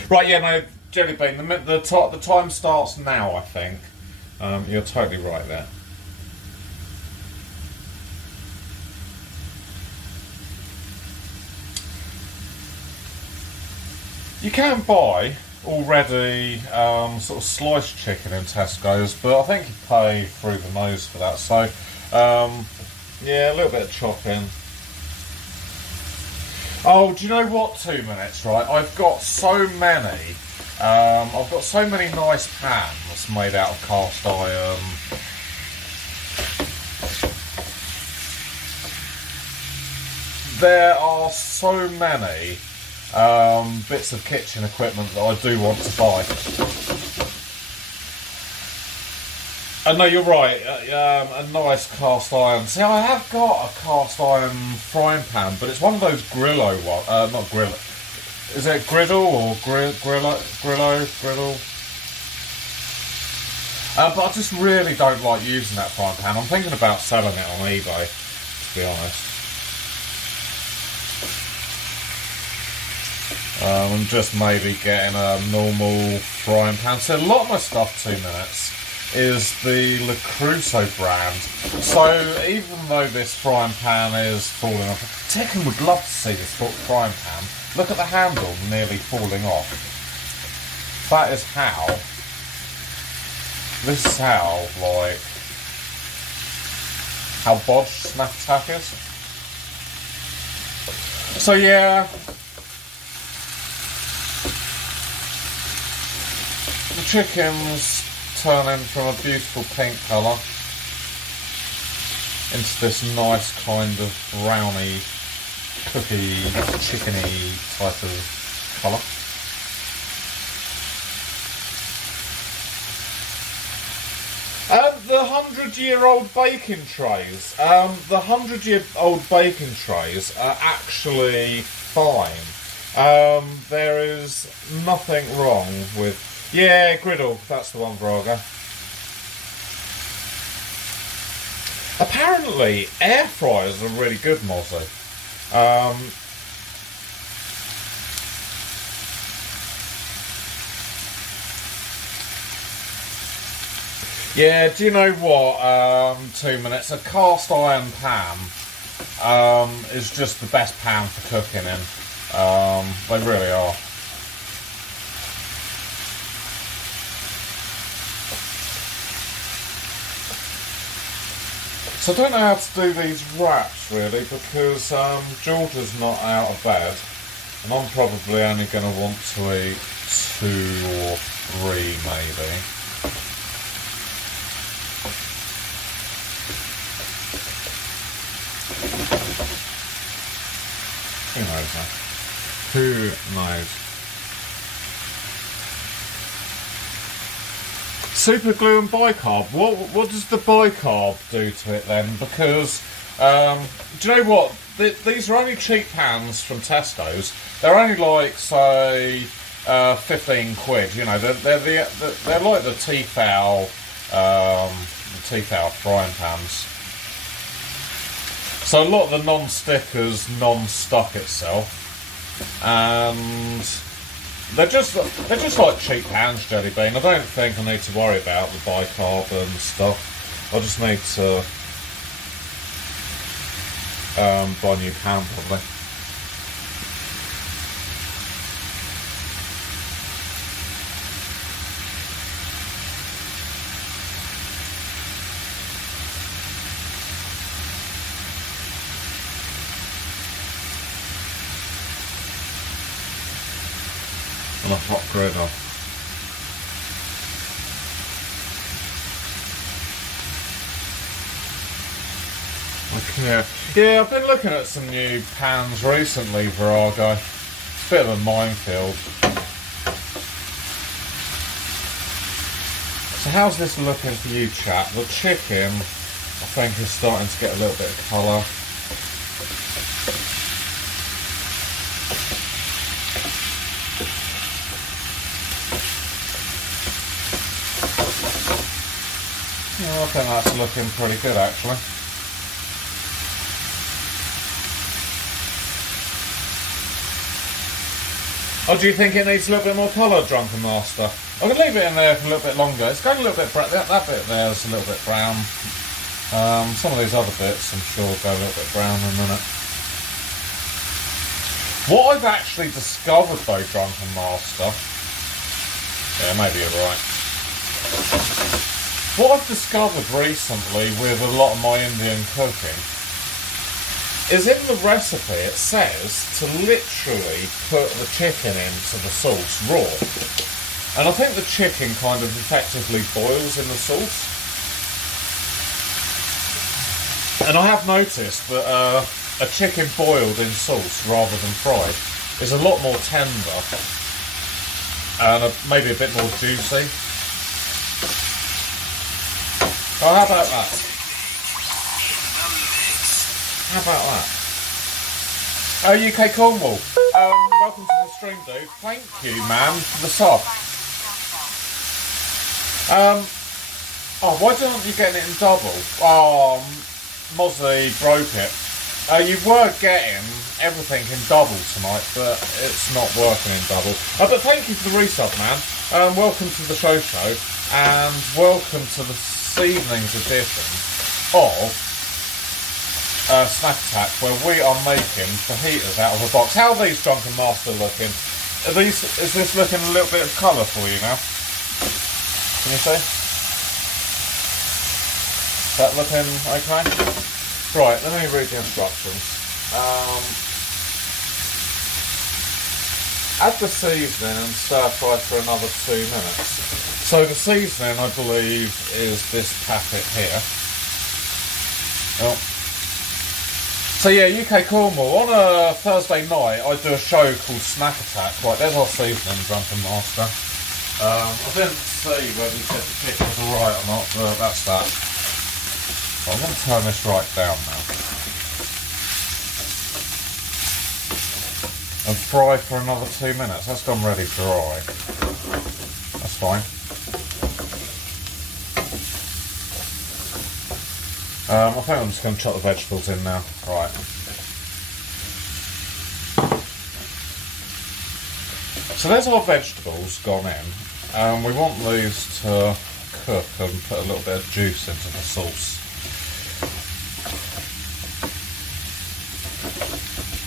Right, yeah, no, Jellybean. The time starts now. I think you're totally right there. You can buy already sort of sliced chicken in Tesco's, but I think you pay through the nose for that. So, yeah, a little bit of chopping. Oh, do you know what? 2 minutes, right? I've got so many nice pans made out of cast iron. There are so many bits of kitchen equipment that I do want to buy. And no, you're right, a nice cast iron. See, I have got a cast iron frying pan, but it's one of those Grillo one, not Grillo. Is it Griddle or Grillo? But I just really don't like using that frying pan. I'm thinking about selling it on eBay, to be honest. And just maybe getting a normal frying pan. So a lot of my stuff 2 minutes. is the Le Crusoe brand. So even though this frying pan is falling off, Tekken would love to see this frying pan. Look at the handle nearly falling off. That is how. This is how, like, how bodged Snap Attack is. So yeah. The chicken's turning from a beautiful pink colour into this nice kind of browny, cookie, chickeny type of colour. The 100-year-old baking trays. The 100-year-old baking trays are actually fine. There is nothing wrong with... Yeah, griddle, that's the one, Braga. Apparently, air fryers are really good, Mozzie. Yeah, do you know what, 2 minutes, a cast iron pan is just the best pan for cooking in. They really are. So I don't know how to do these wraps really, because Georgia's not out of bed and I'm probably only going to want to eat 2 or 3 maybe. Who knows, man? Who knows? Super glue and bicarb. What does the bicarb do to it then? Because do you know what? These are only cheap pans from Tesco's. They're only like, say, 15 quid. You know, they're like the Tefal frying pans. So a lot of the non-stickers non-stuck itself, and they're just like cheap pans, Jelly Bean. I don't think I need to worry about the bicarb and stuff. I just need to buy a new pan probably. On a hot griddle. Okay. Yeah, I've been looking at some new pans recently, Virago. It's a bit of a minefield. So how's this looking for you, chat? The chicken, I think, is starting to get a little bit of colour. I think that's looking pretty good, actually. Oh, do you think it needs a little bit more colour, Drunken Master? I'm going to leave it in there for a little bit longer. It's going a little bit brown. That bit there is a little bit brown. Some of these other bits, I'm sure, will go a little bit brown in a minute. What I've actually discovered, though, Drunken Master... Yeah, maybe you're right. What I've discovered recently with a lot of my Indian cooking is in the recipe it says to literally put the chicken into the sauce raw. And I think the chicken kind of effectively boils in the sauce. And I have noticed that a chicken boiled in sauce rather than fried is a lot more tender and maybe a bit more juicy. Oh, how about that? How about that? UK Cornwall. Welcome to the stream, dude. Thank you, man, for the sub. Oh, why don't you get it in double? Oh, Mosley broke it. You were getting everything in double tonight, but it's not working in double. But thank you for the resub, man. Welcome to the show. and welcome to this evening's edition of Snack Attack, where we are making fajitas out of a box. How are these Drunken Master looking? Is this looking a little bit of colour for you now? Can you see? Is that looking okay? Right, let me read the instructions. Add the seasoning and stir fry for another 2 minutes. So the seasoning, I believe, is this packet here. Oh. So yeah, UK Cornwall, on a Thursday night I do a show called Snack Attack. Right, there's our seasoning, Drunken Master. I didn't see whether you said the chicken was alright or not, but that's that. So I'm going to turn this right down now. And fry for another 2 minutes. That's gone ready dry. That's fine. I think I'm just going to chuck the vegetables in now. Right. So there's our vegetables gone in. We want these to cook and put a little bit of juice into the sauce.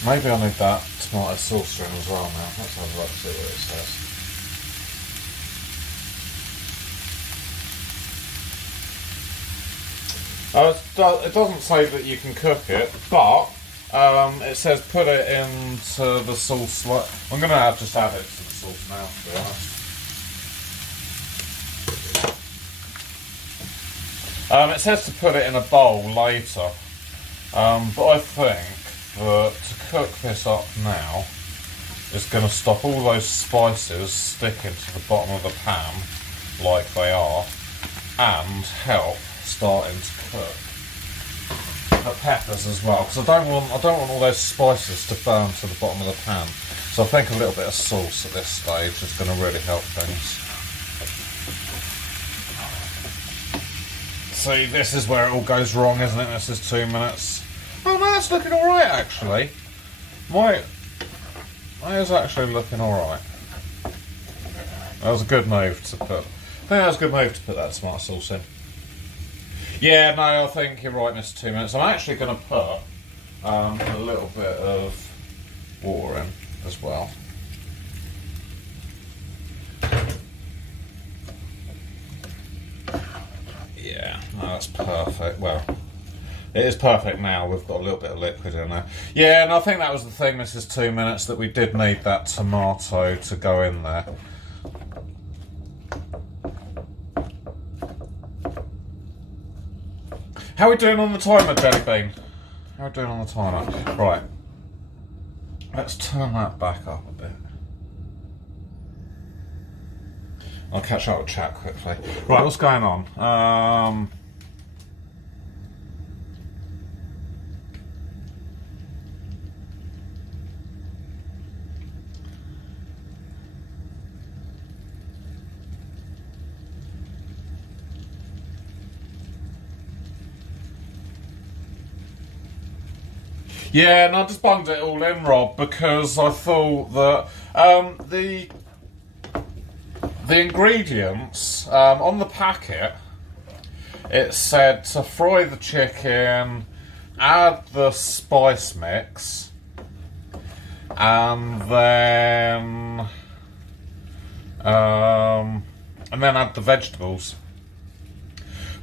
Maybe I need that tomato sauce in as well now. Let's have a look, see what it says. It doesn't say that you can cook it, but it says put it into the sauce. I'm going to just add it to the sauce now, to be honest. It says to put it in a bowl later, but I think that to cook this up now is going to stop all those spices sticking to the bottom of the pan like they are, and help starting to cook the peppers as well, because I don't want all those spices to burn to the bottom of the pan. So I think a little bit of sauce at this stage is going to really help things. See, this is where it all goes wrong, isn't it? This is 2 minutes. Oh no, that's looking alright actually. That is actually looking alright. That was a good move to put. I think that was a good move to put that tomato sauce in. Yeah, no, I think you're right, Mr. 2 minutes. I'm actually going to put a little bit of water in as well. Yeah, no, that's perfect. Well, it is perfect now. We've got a little bit of liquid in there. Yeah, and I think that was the thing, Mrs. 2 minutes, that we did need that tomato to go in there. How are we doing on the timer, Jelly Bean? How are we doing on the timer? Right. Let's turn that back up a bit. I'll catch up with chat quickly. Right, what's going on? Yeah, and I just bunged it all in, Rob, because I thought that the ingredients on the packet, it said to fry the chicken, add the spice mix, and then add the vegetables.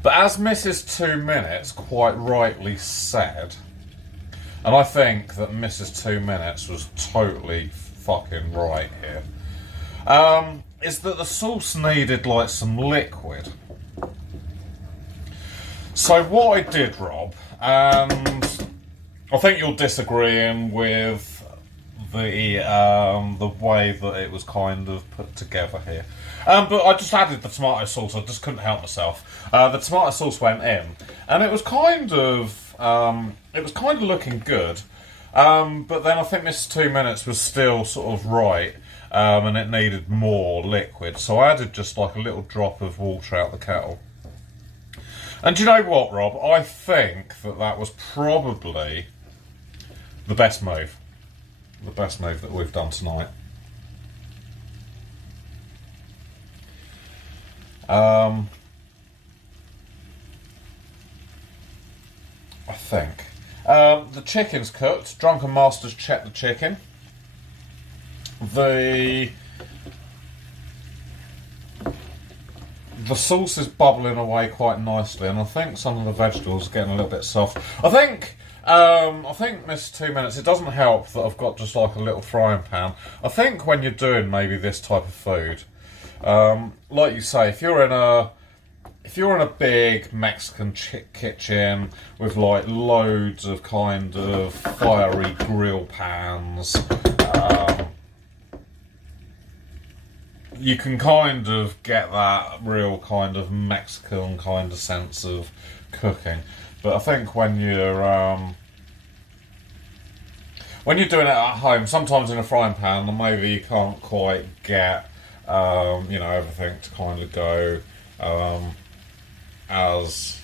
But as Mrs. 2 minutes quite rightly said, and I think that Mrs. 2 minutes was totally fucking right here, is that the sauce needed like some liquid. So what I did, Rob, and I think you're disagreeing with the way that it was kind of put together here. But I just added the tomato sauce. I just couldn't help myself. The tomato sauce went in, and it was kind of looking good. But then I think this 2 minutes was still sort of right, and it needed more liquid. So I added just like a little drop of water out the kettle. And do you know what, Rob? I think that was probably the best move. The best move that we've done tonight. I think. The chicken's cooked. Drunken Master's checked the chicken. The sauce is bubbling away quite nicely, and I think some of the vegetables are getting a little bit soft. I think this 2 minutes, it doesn't help that I've got just like a little frying pan. I think when you're doing maybe this type of food, like you say, if you're in a big Mexican kitchen with like loads of kind of fiery grill pans, you can kind of get that real kind of Mexican kind of sense of cooking. But I think when you're doing it at home, sometimes in a frying pan, maybe you can't quite get everything to kind of go as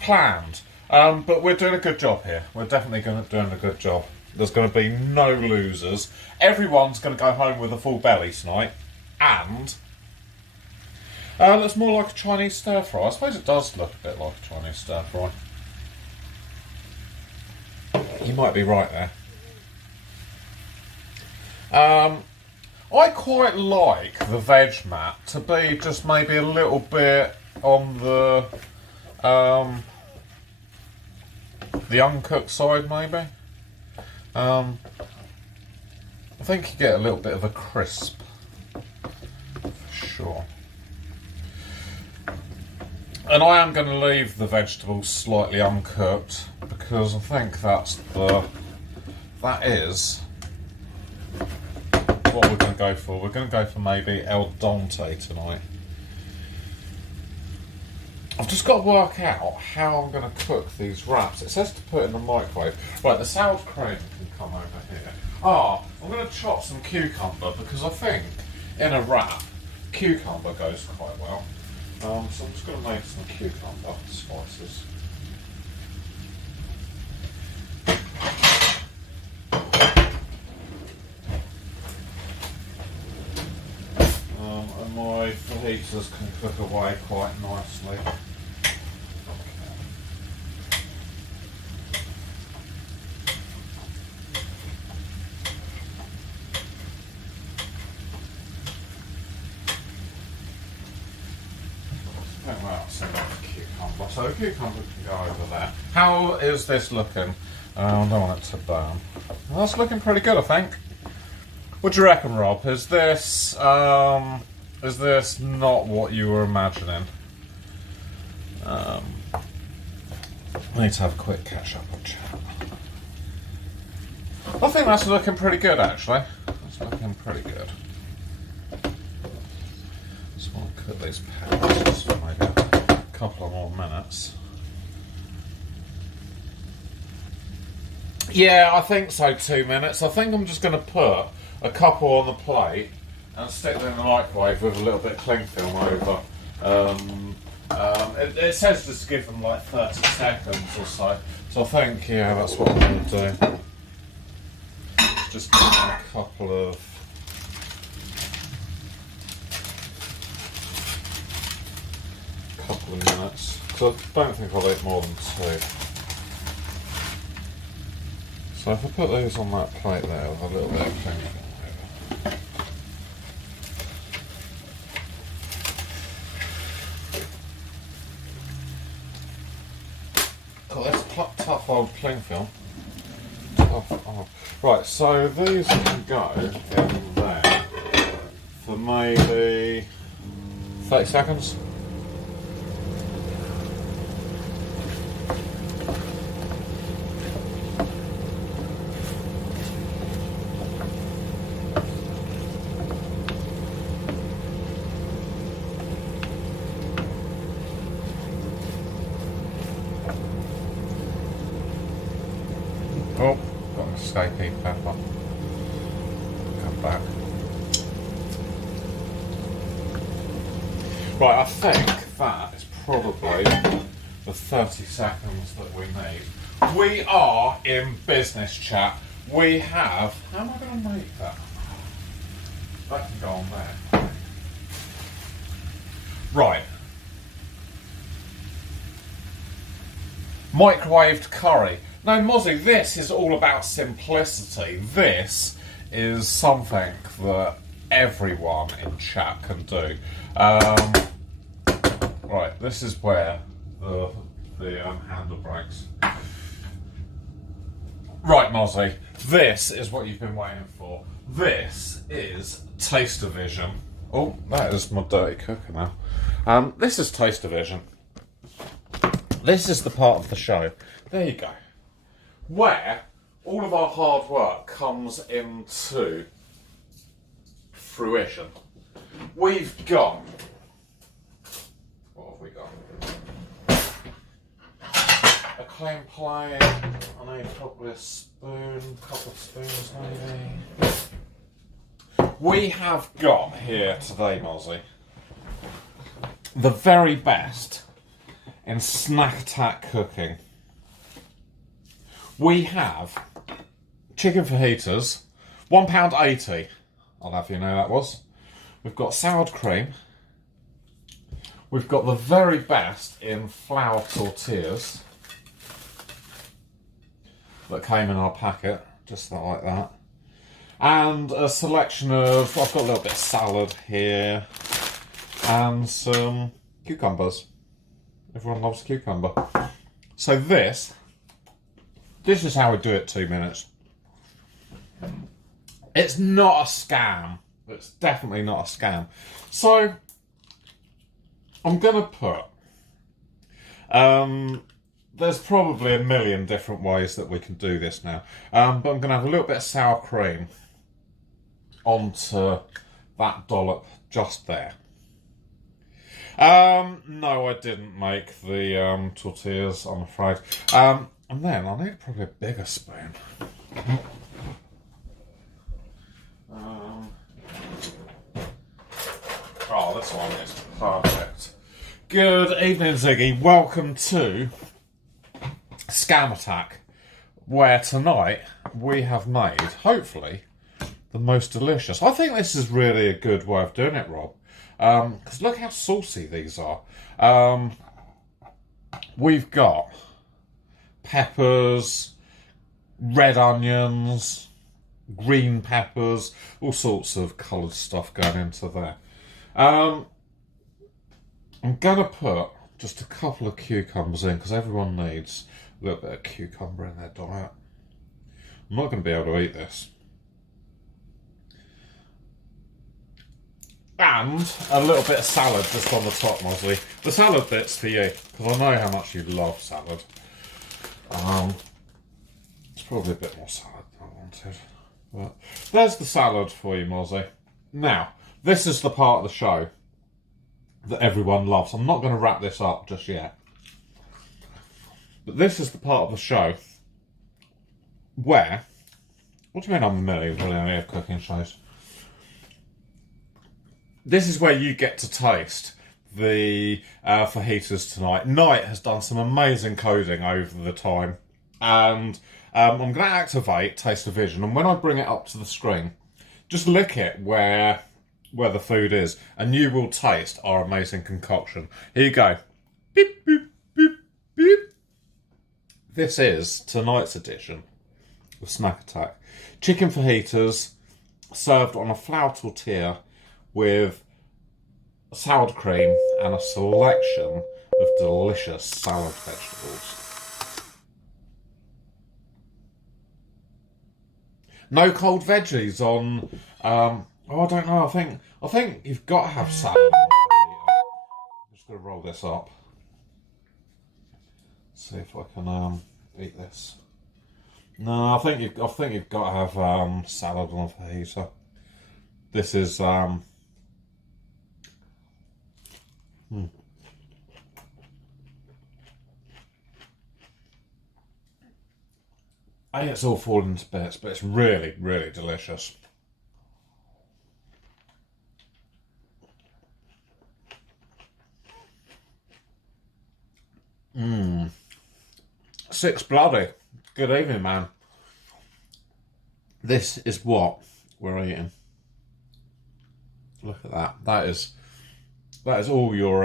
planned. But we're doing a good job here. We're definitely doing a good job. There's going to be no losers. Everyone's going to go home with a full belly tonight. And it looks more like a Chinese stir fry. I suppose it does look a bit like a Chinese stir fry. You might be right there. I quite like the veg mat to be just maybe a little bit on the uncooked side, maybe. I think you get a little bit of a crisp. Sure. And I am going to leave the vegetables slightly uncooked because I think that is what we're going to go for. We're going to go for maybe el dente tonight. I've just got to work out how I'm going to cook these wraps. It says to put in the microwave. Right, the sour cream can come over here. I'm going to chop some cucumber because I think in a wrap cucumber goes quite well. So I'm just going to make some cucumber slices. And my fajitas can cook away quite nicely. So the cucumber can go over there. How is this looking? I don't want it to burn. Well, that's looking pretty good, I think. What do you reckon, Rob? Is this not what you were imagining? I need to have a quick catch up on chat. I think that's looking pretty good, actually. That's looking pretty good. Just want to cook these peppers for maybe a couple of more minutes. Yeah, I think so, 2 minutes. I think I'm just going to put a couple on the plate and stick them in the microwave with a little bit of cling film over. It says just give them like 30 seconds or so. So I think, yeah, that's what I'm going to do. Just give them a couple of minutes. So I don't think I'll eat more than 2. So if I put those on that plate there with a little bit of cling film over. Got this tough old cling film. Right, so these can go in there for maybe 30 seconds. Oh, got an escapee pepper. Come back. Right, I think that is probably the 30 seconds that we need. We are in business, chat. We have... How am I going to make that? That can go on there. Right. Microwaved curry. No, Mozzie, this is all about simplicity. This is something that everyone in chat can do. Right, this is where the handle breaks. Right, Mozzie, this is what you've been waiting for. This is Taste-O-Vision. Oh, that is my dirty cooker now. This is Taste-O-Vision. This is the part of the show. There you go. Where all of our hard work comes into fruition. We've got... What have we got? A clean plate. I need probably a spoon, a couple of spoons maybe. We have got here today, Mozzie, the very best in snack attack cooking. We have chicken fajitas, £1.80. I'll have you know that was. We've got sour cream. We've got the very best in flour tortillas that came in our packet, just like that. And a selection of, I've got a little bit of salad here, and some cucumbers. Everyone loves cucumber. So this is how we do it 2 minutes. It's not a scam. It's definitely not a scam. So, I'm going to put... there's probably a million different ways that we can do this now. But I'm going to have a little bit of sour cream onto that dollop just there. No, I didn't make the tortillas, I'm afraid. And then I need probably a bigger spoon. Oh, this one is perfect. Good evening, Ziggy. Welcome to Scam Attack, where tonight we have made, hopefully, the most delicious. I think this is really a good way of doing it, Rob. Because look how saucy these are. We've got peppers, red onions, green peppers, all sorts of coloured stuff going into there. I'm going to put just a couple of cucumbers in because everyone needs a little bit of cucumber in their diet. I'm not going to be able to eat this. And a little bit of salad just on the top, Mosley. The salad bit's for you, because I know how much you love salad. It's probably a bit more salad than I wanted. But there's the salad for you, Mosley. Now, this is the part of the show that everyone loves. I'm not going to wrap this up just yet. But this is the part of the show where... What do you mean I'm a millionaire of cooking shows? This is where you get to taste the fajitas tonight. Knight has done some amazing coding over the time. And I'm going to activate Taste-O-Vision. And when I bring it up to the screen, just lick it where the food is. And you will taste our amazing concoction. Here you go. Beep, boop, boop, boop. This is tonight's edition of Snack Attack. Chicken fajitas served on a flour tortilla with sour cream and a selection of delicious salad vegetables. No cold veggies on. I don't know. I think you've got to have salad on the fajita. I'm just going to roll this up. See if I can eat this. No, I think you've got to have salad on a fajita. This is I think it's all falling to bits, but it's really, really delicious. Six bloody. Good evening, man. This is what we're eating. Look at that. that is all your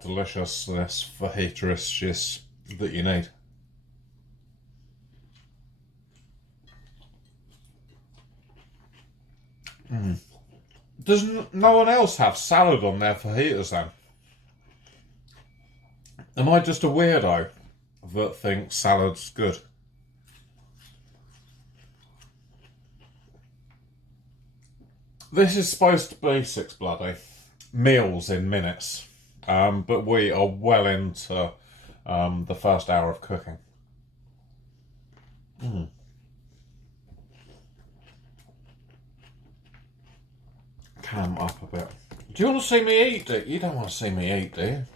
deliciousness fajitas that you need. Does no one else have salad on their fajitas then? Am I just a weirdo that thinks salad's good? This is supposed to be 6 bloody meals in minutes, but we are well into the first hour of cooking. Cam up a bit. Do you want to see me eat it? You don't want to see me eat, do you?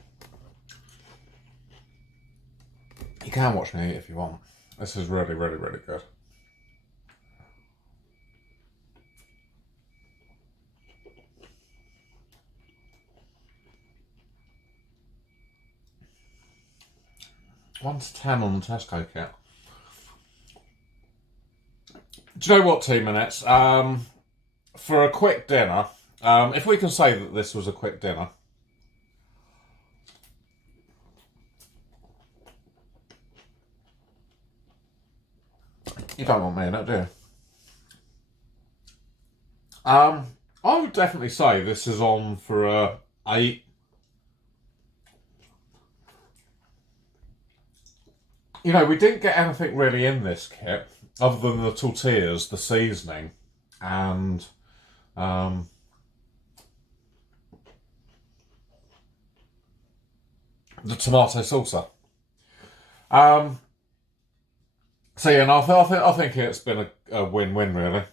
You can watch me eat if you want. This is really, really, really good. One to 10 on the Tesco kit. Do you know what, 2 minutes? For a quick dinner, if we can say that this was a quick dinner, you don't want me in it, do you? I would definitely say this is on for a 8. You know, we didn't get anything really in this kit other than the tortillas, the seasoning, and the tomato salsa. So yeah, and I think it's been a win-win really.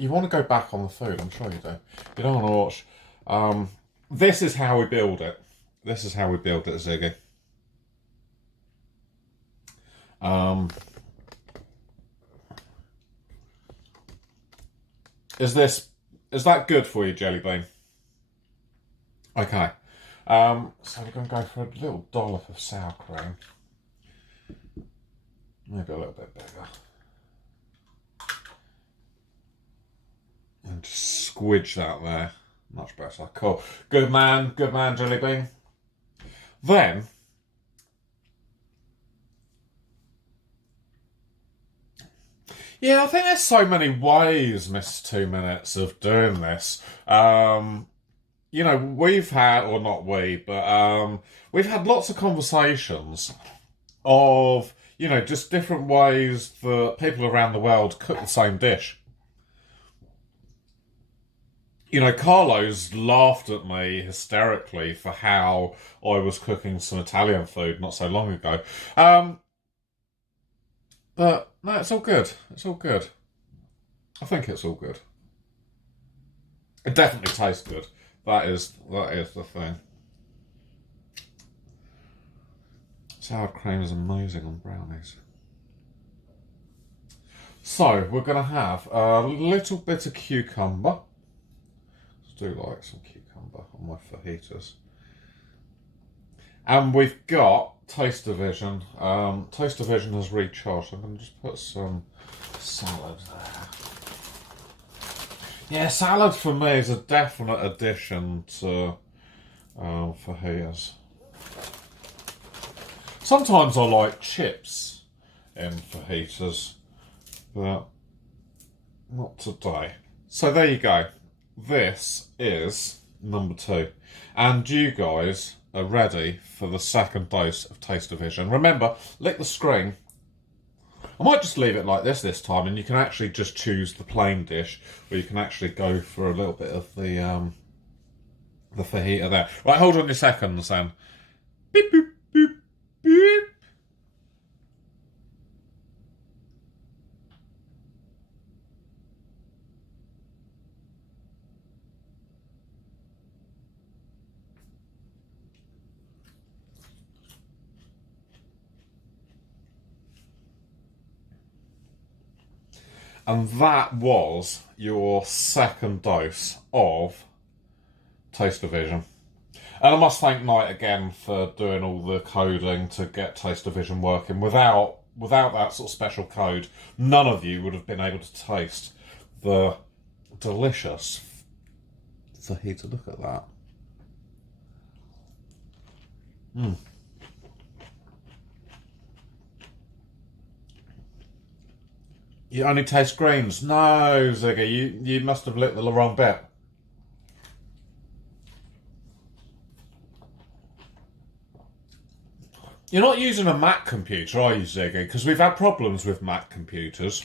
You want to go back on the food, I'm sure you do. You don't want to watch. This is how we build it. This is how we build it, Ziggy. Is that good for you, Jelly Bean? Okay. So we're going to go for a little dollop of sour cream. Maybe a little bit bigger. And just squidge that there. Much better. Cool. Good man, Jelly Bean. Then, yeah, I think there's so many ways, Miss 2 Minutes, of doing this. You know, we've had, or not we, but we've had lots of conversations of, you know, just different ways that people around the world cook the same dish. You know, Carlos laughed at me hysterically for how I was cooking some Italian food not so long ago. But no, it's all good. It's all good. I think it's all good. It definitely tastes good. That is the thing. Sour cream is amazing on brownies. So we're going to have a little bit of cucumber. I do like some cucumber on my fajitas. And we've got Taste Division. Taste Division has recharged. I'm going to just put some salad there. Yeah, salad for me is a definite addition to fajitas. Sometimes I like chips in fajitas, but not today. So there you go. This is number 2. And you guys are ready for the second dose of Taste Division. Remember, lick the screen. I might just leave it like this time, and you can actually just choose the plain dish, or you can actually go for a little bit of the fajita there. Right, hold on a second, Sam. Beep, boop, boop, beep. And that was your second dose of Taste Division. And I must thank Knight again for doing all the coding to get Taste Division working. Without that sort of special code, none of you would have been able to taste the delicious fajita. Look at that. You only taste greens. No, Ziggy, you must have licked the wrong bit. You're not using a Mac computer, are you, Ziggy? Because we've had problems with Mac computers.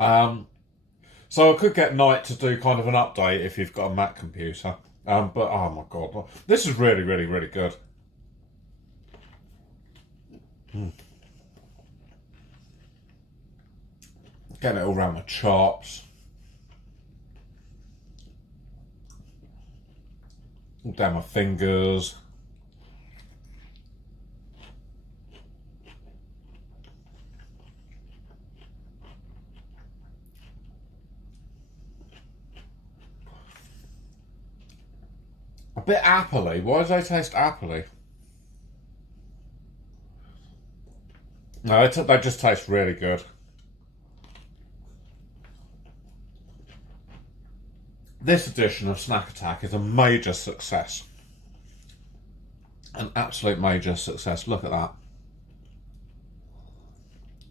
So I could get Knight to do kind of an update if you've got a Mac computer. But oh my god, this is really, really, really good. Getting it all around my chops. All down my fingers. A bit appley. Why do they taste appley? No, they just taste really good. This edition of Snack Attack is a major success. An absolute major success. Look at that.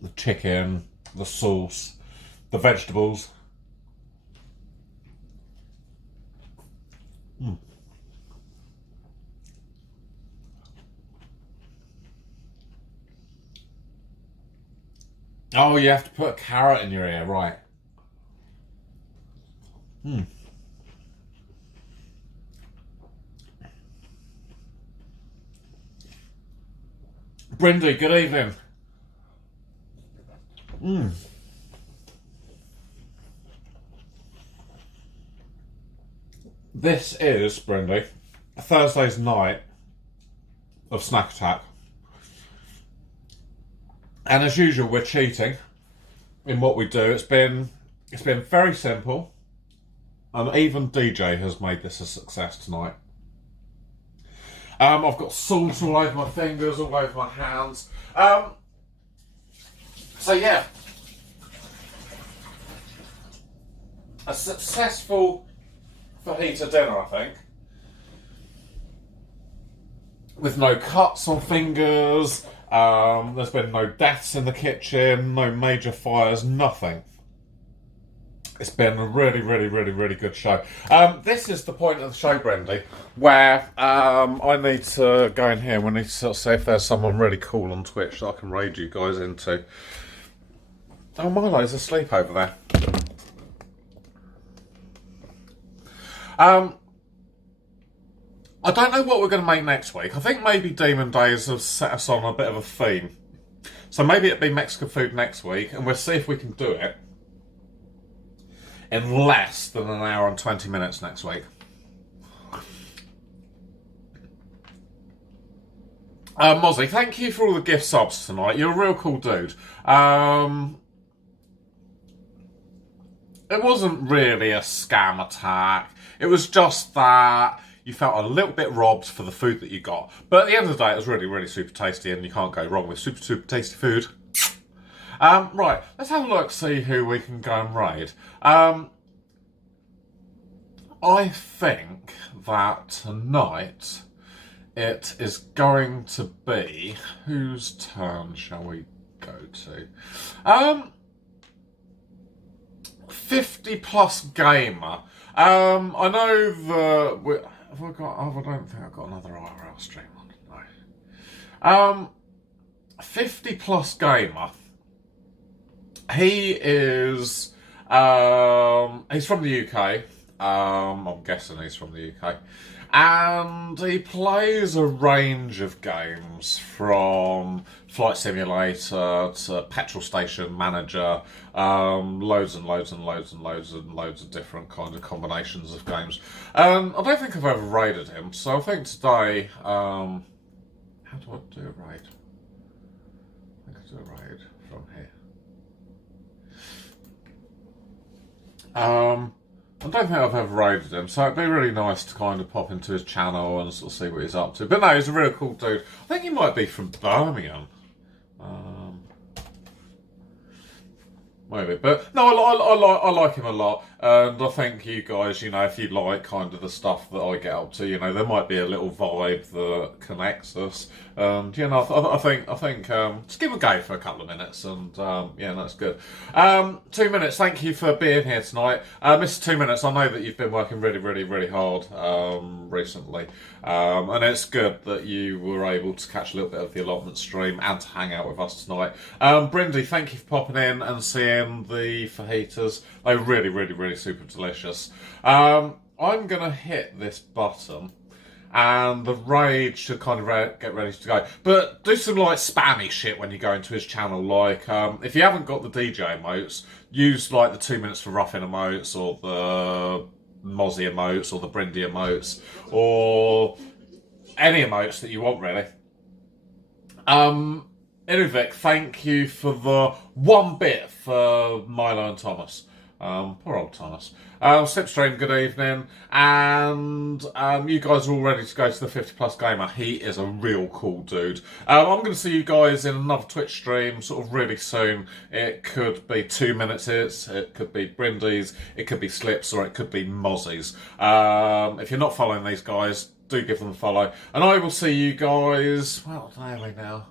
The chicken, the sauce, the vegetables. Oh, you have to put a carrot in your ear, right. Brindy, good evening. This is, Brindy, Thursday's night of Snack Attack. And as usual, we're cheating in what we do. It's been very simple. And even DJ has made this a success tonight. I've got sauce all over my fingers, all over my hands. So yeah, a successful fajita dinner, I think. With no cuts on fingers, there's been no deaths in the kitchen, no major fires, nothing. It's been a really, really, really, really good show. This is the point of the show, Brendy, where I need to go in here and we need to sort of see if there's someone really cool on Twitch that I can raid you guys into. Oh, Milo's asleep over there. I don't know what we're going to make next week. I think maybe Demon Days have set us on a bit of a theme. So maybe it'll be Mexican food next week, and we'll see if we can do it in less than an hour and 20 minutes next week. Mozzie, thank you for all the gift subs tonight. You're a real cool dude. It wasn't really a scam attack. It was just that you felt a little bit robbed for the food that you got. But at the end of the day, it was really, really super tasty, and you can't go wrong with super, super tasty food. Right, let's have a look, see who we can go and raid. I think that tonight it is going to be... Whose turn shall we go to? 50 Plus Gamer. I know that... Have I got... Oh, I don't think I've got another IRL stream on. No. 50 Plus Gamer. He is... he's from the UK. I'm guessing he's from the UK. And he plays a range of games, from Flight Simulator to Petrol Station Manager, loads and loads and loads and loads and loads of different kind of combinations of games. I don't think I've ever raided him, so I think today, how do I do a raid? I think I do a raid from here. I don't think I've ever raided him, so it'd be really nice to kind of pop into his channel and sort of see what he's up to. But no, he's a real cool dude. I think he might be from Birmingham. Maybe, but no, I like him a lot, and I think you guys, you know, if you like kind of the stuff that I get up to, you know, there might be a little vibe that connects us, and you know, I think just give it a go for a couple of minutes, and yeah, that's good. 2 minutes. Thank you for being here tonight, Mr. 2 minutes. I know that you've been working really hard recently, and it's good that you were able to catch a little bit of the allotment stream and to hang out with us tonight. Brindy, thank you for popping in and seeing the fajitas. They're really super delicious. I'm gonna hit this button and the raid should kind of get ready to go, but do some like spammy shit when you go into his channel, like if you haven't got the DJ emotes, use like the 2 minutes for roughing emotes, or the Mozzie emotes, or the Brindy emotes, or any emotes that you want, really. Inuvic, thank you for the 1 bit for Milo and Thomas. Poor old Thomas. Slipstream, good evening. And you guys are all ready to go to the 50 Plus Gamer. He is a real cool dude. I'm going to see you guys in another Twitch stream sort of really soon. It could be 2 minutes, it could be Brindies, it could be Slips, or it could be Mozzies. If you're not following these guys, do give them a follow. And I will see you guys, well, what day are we now?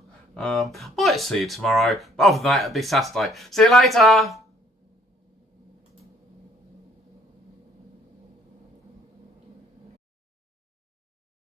Might see you tomorrow, but other than that, it'll be Saturday. See you later!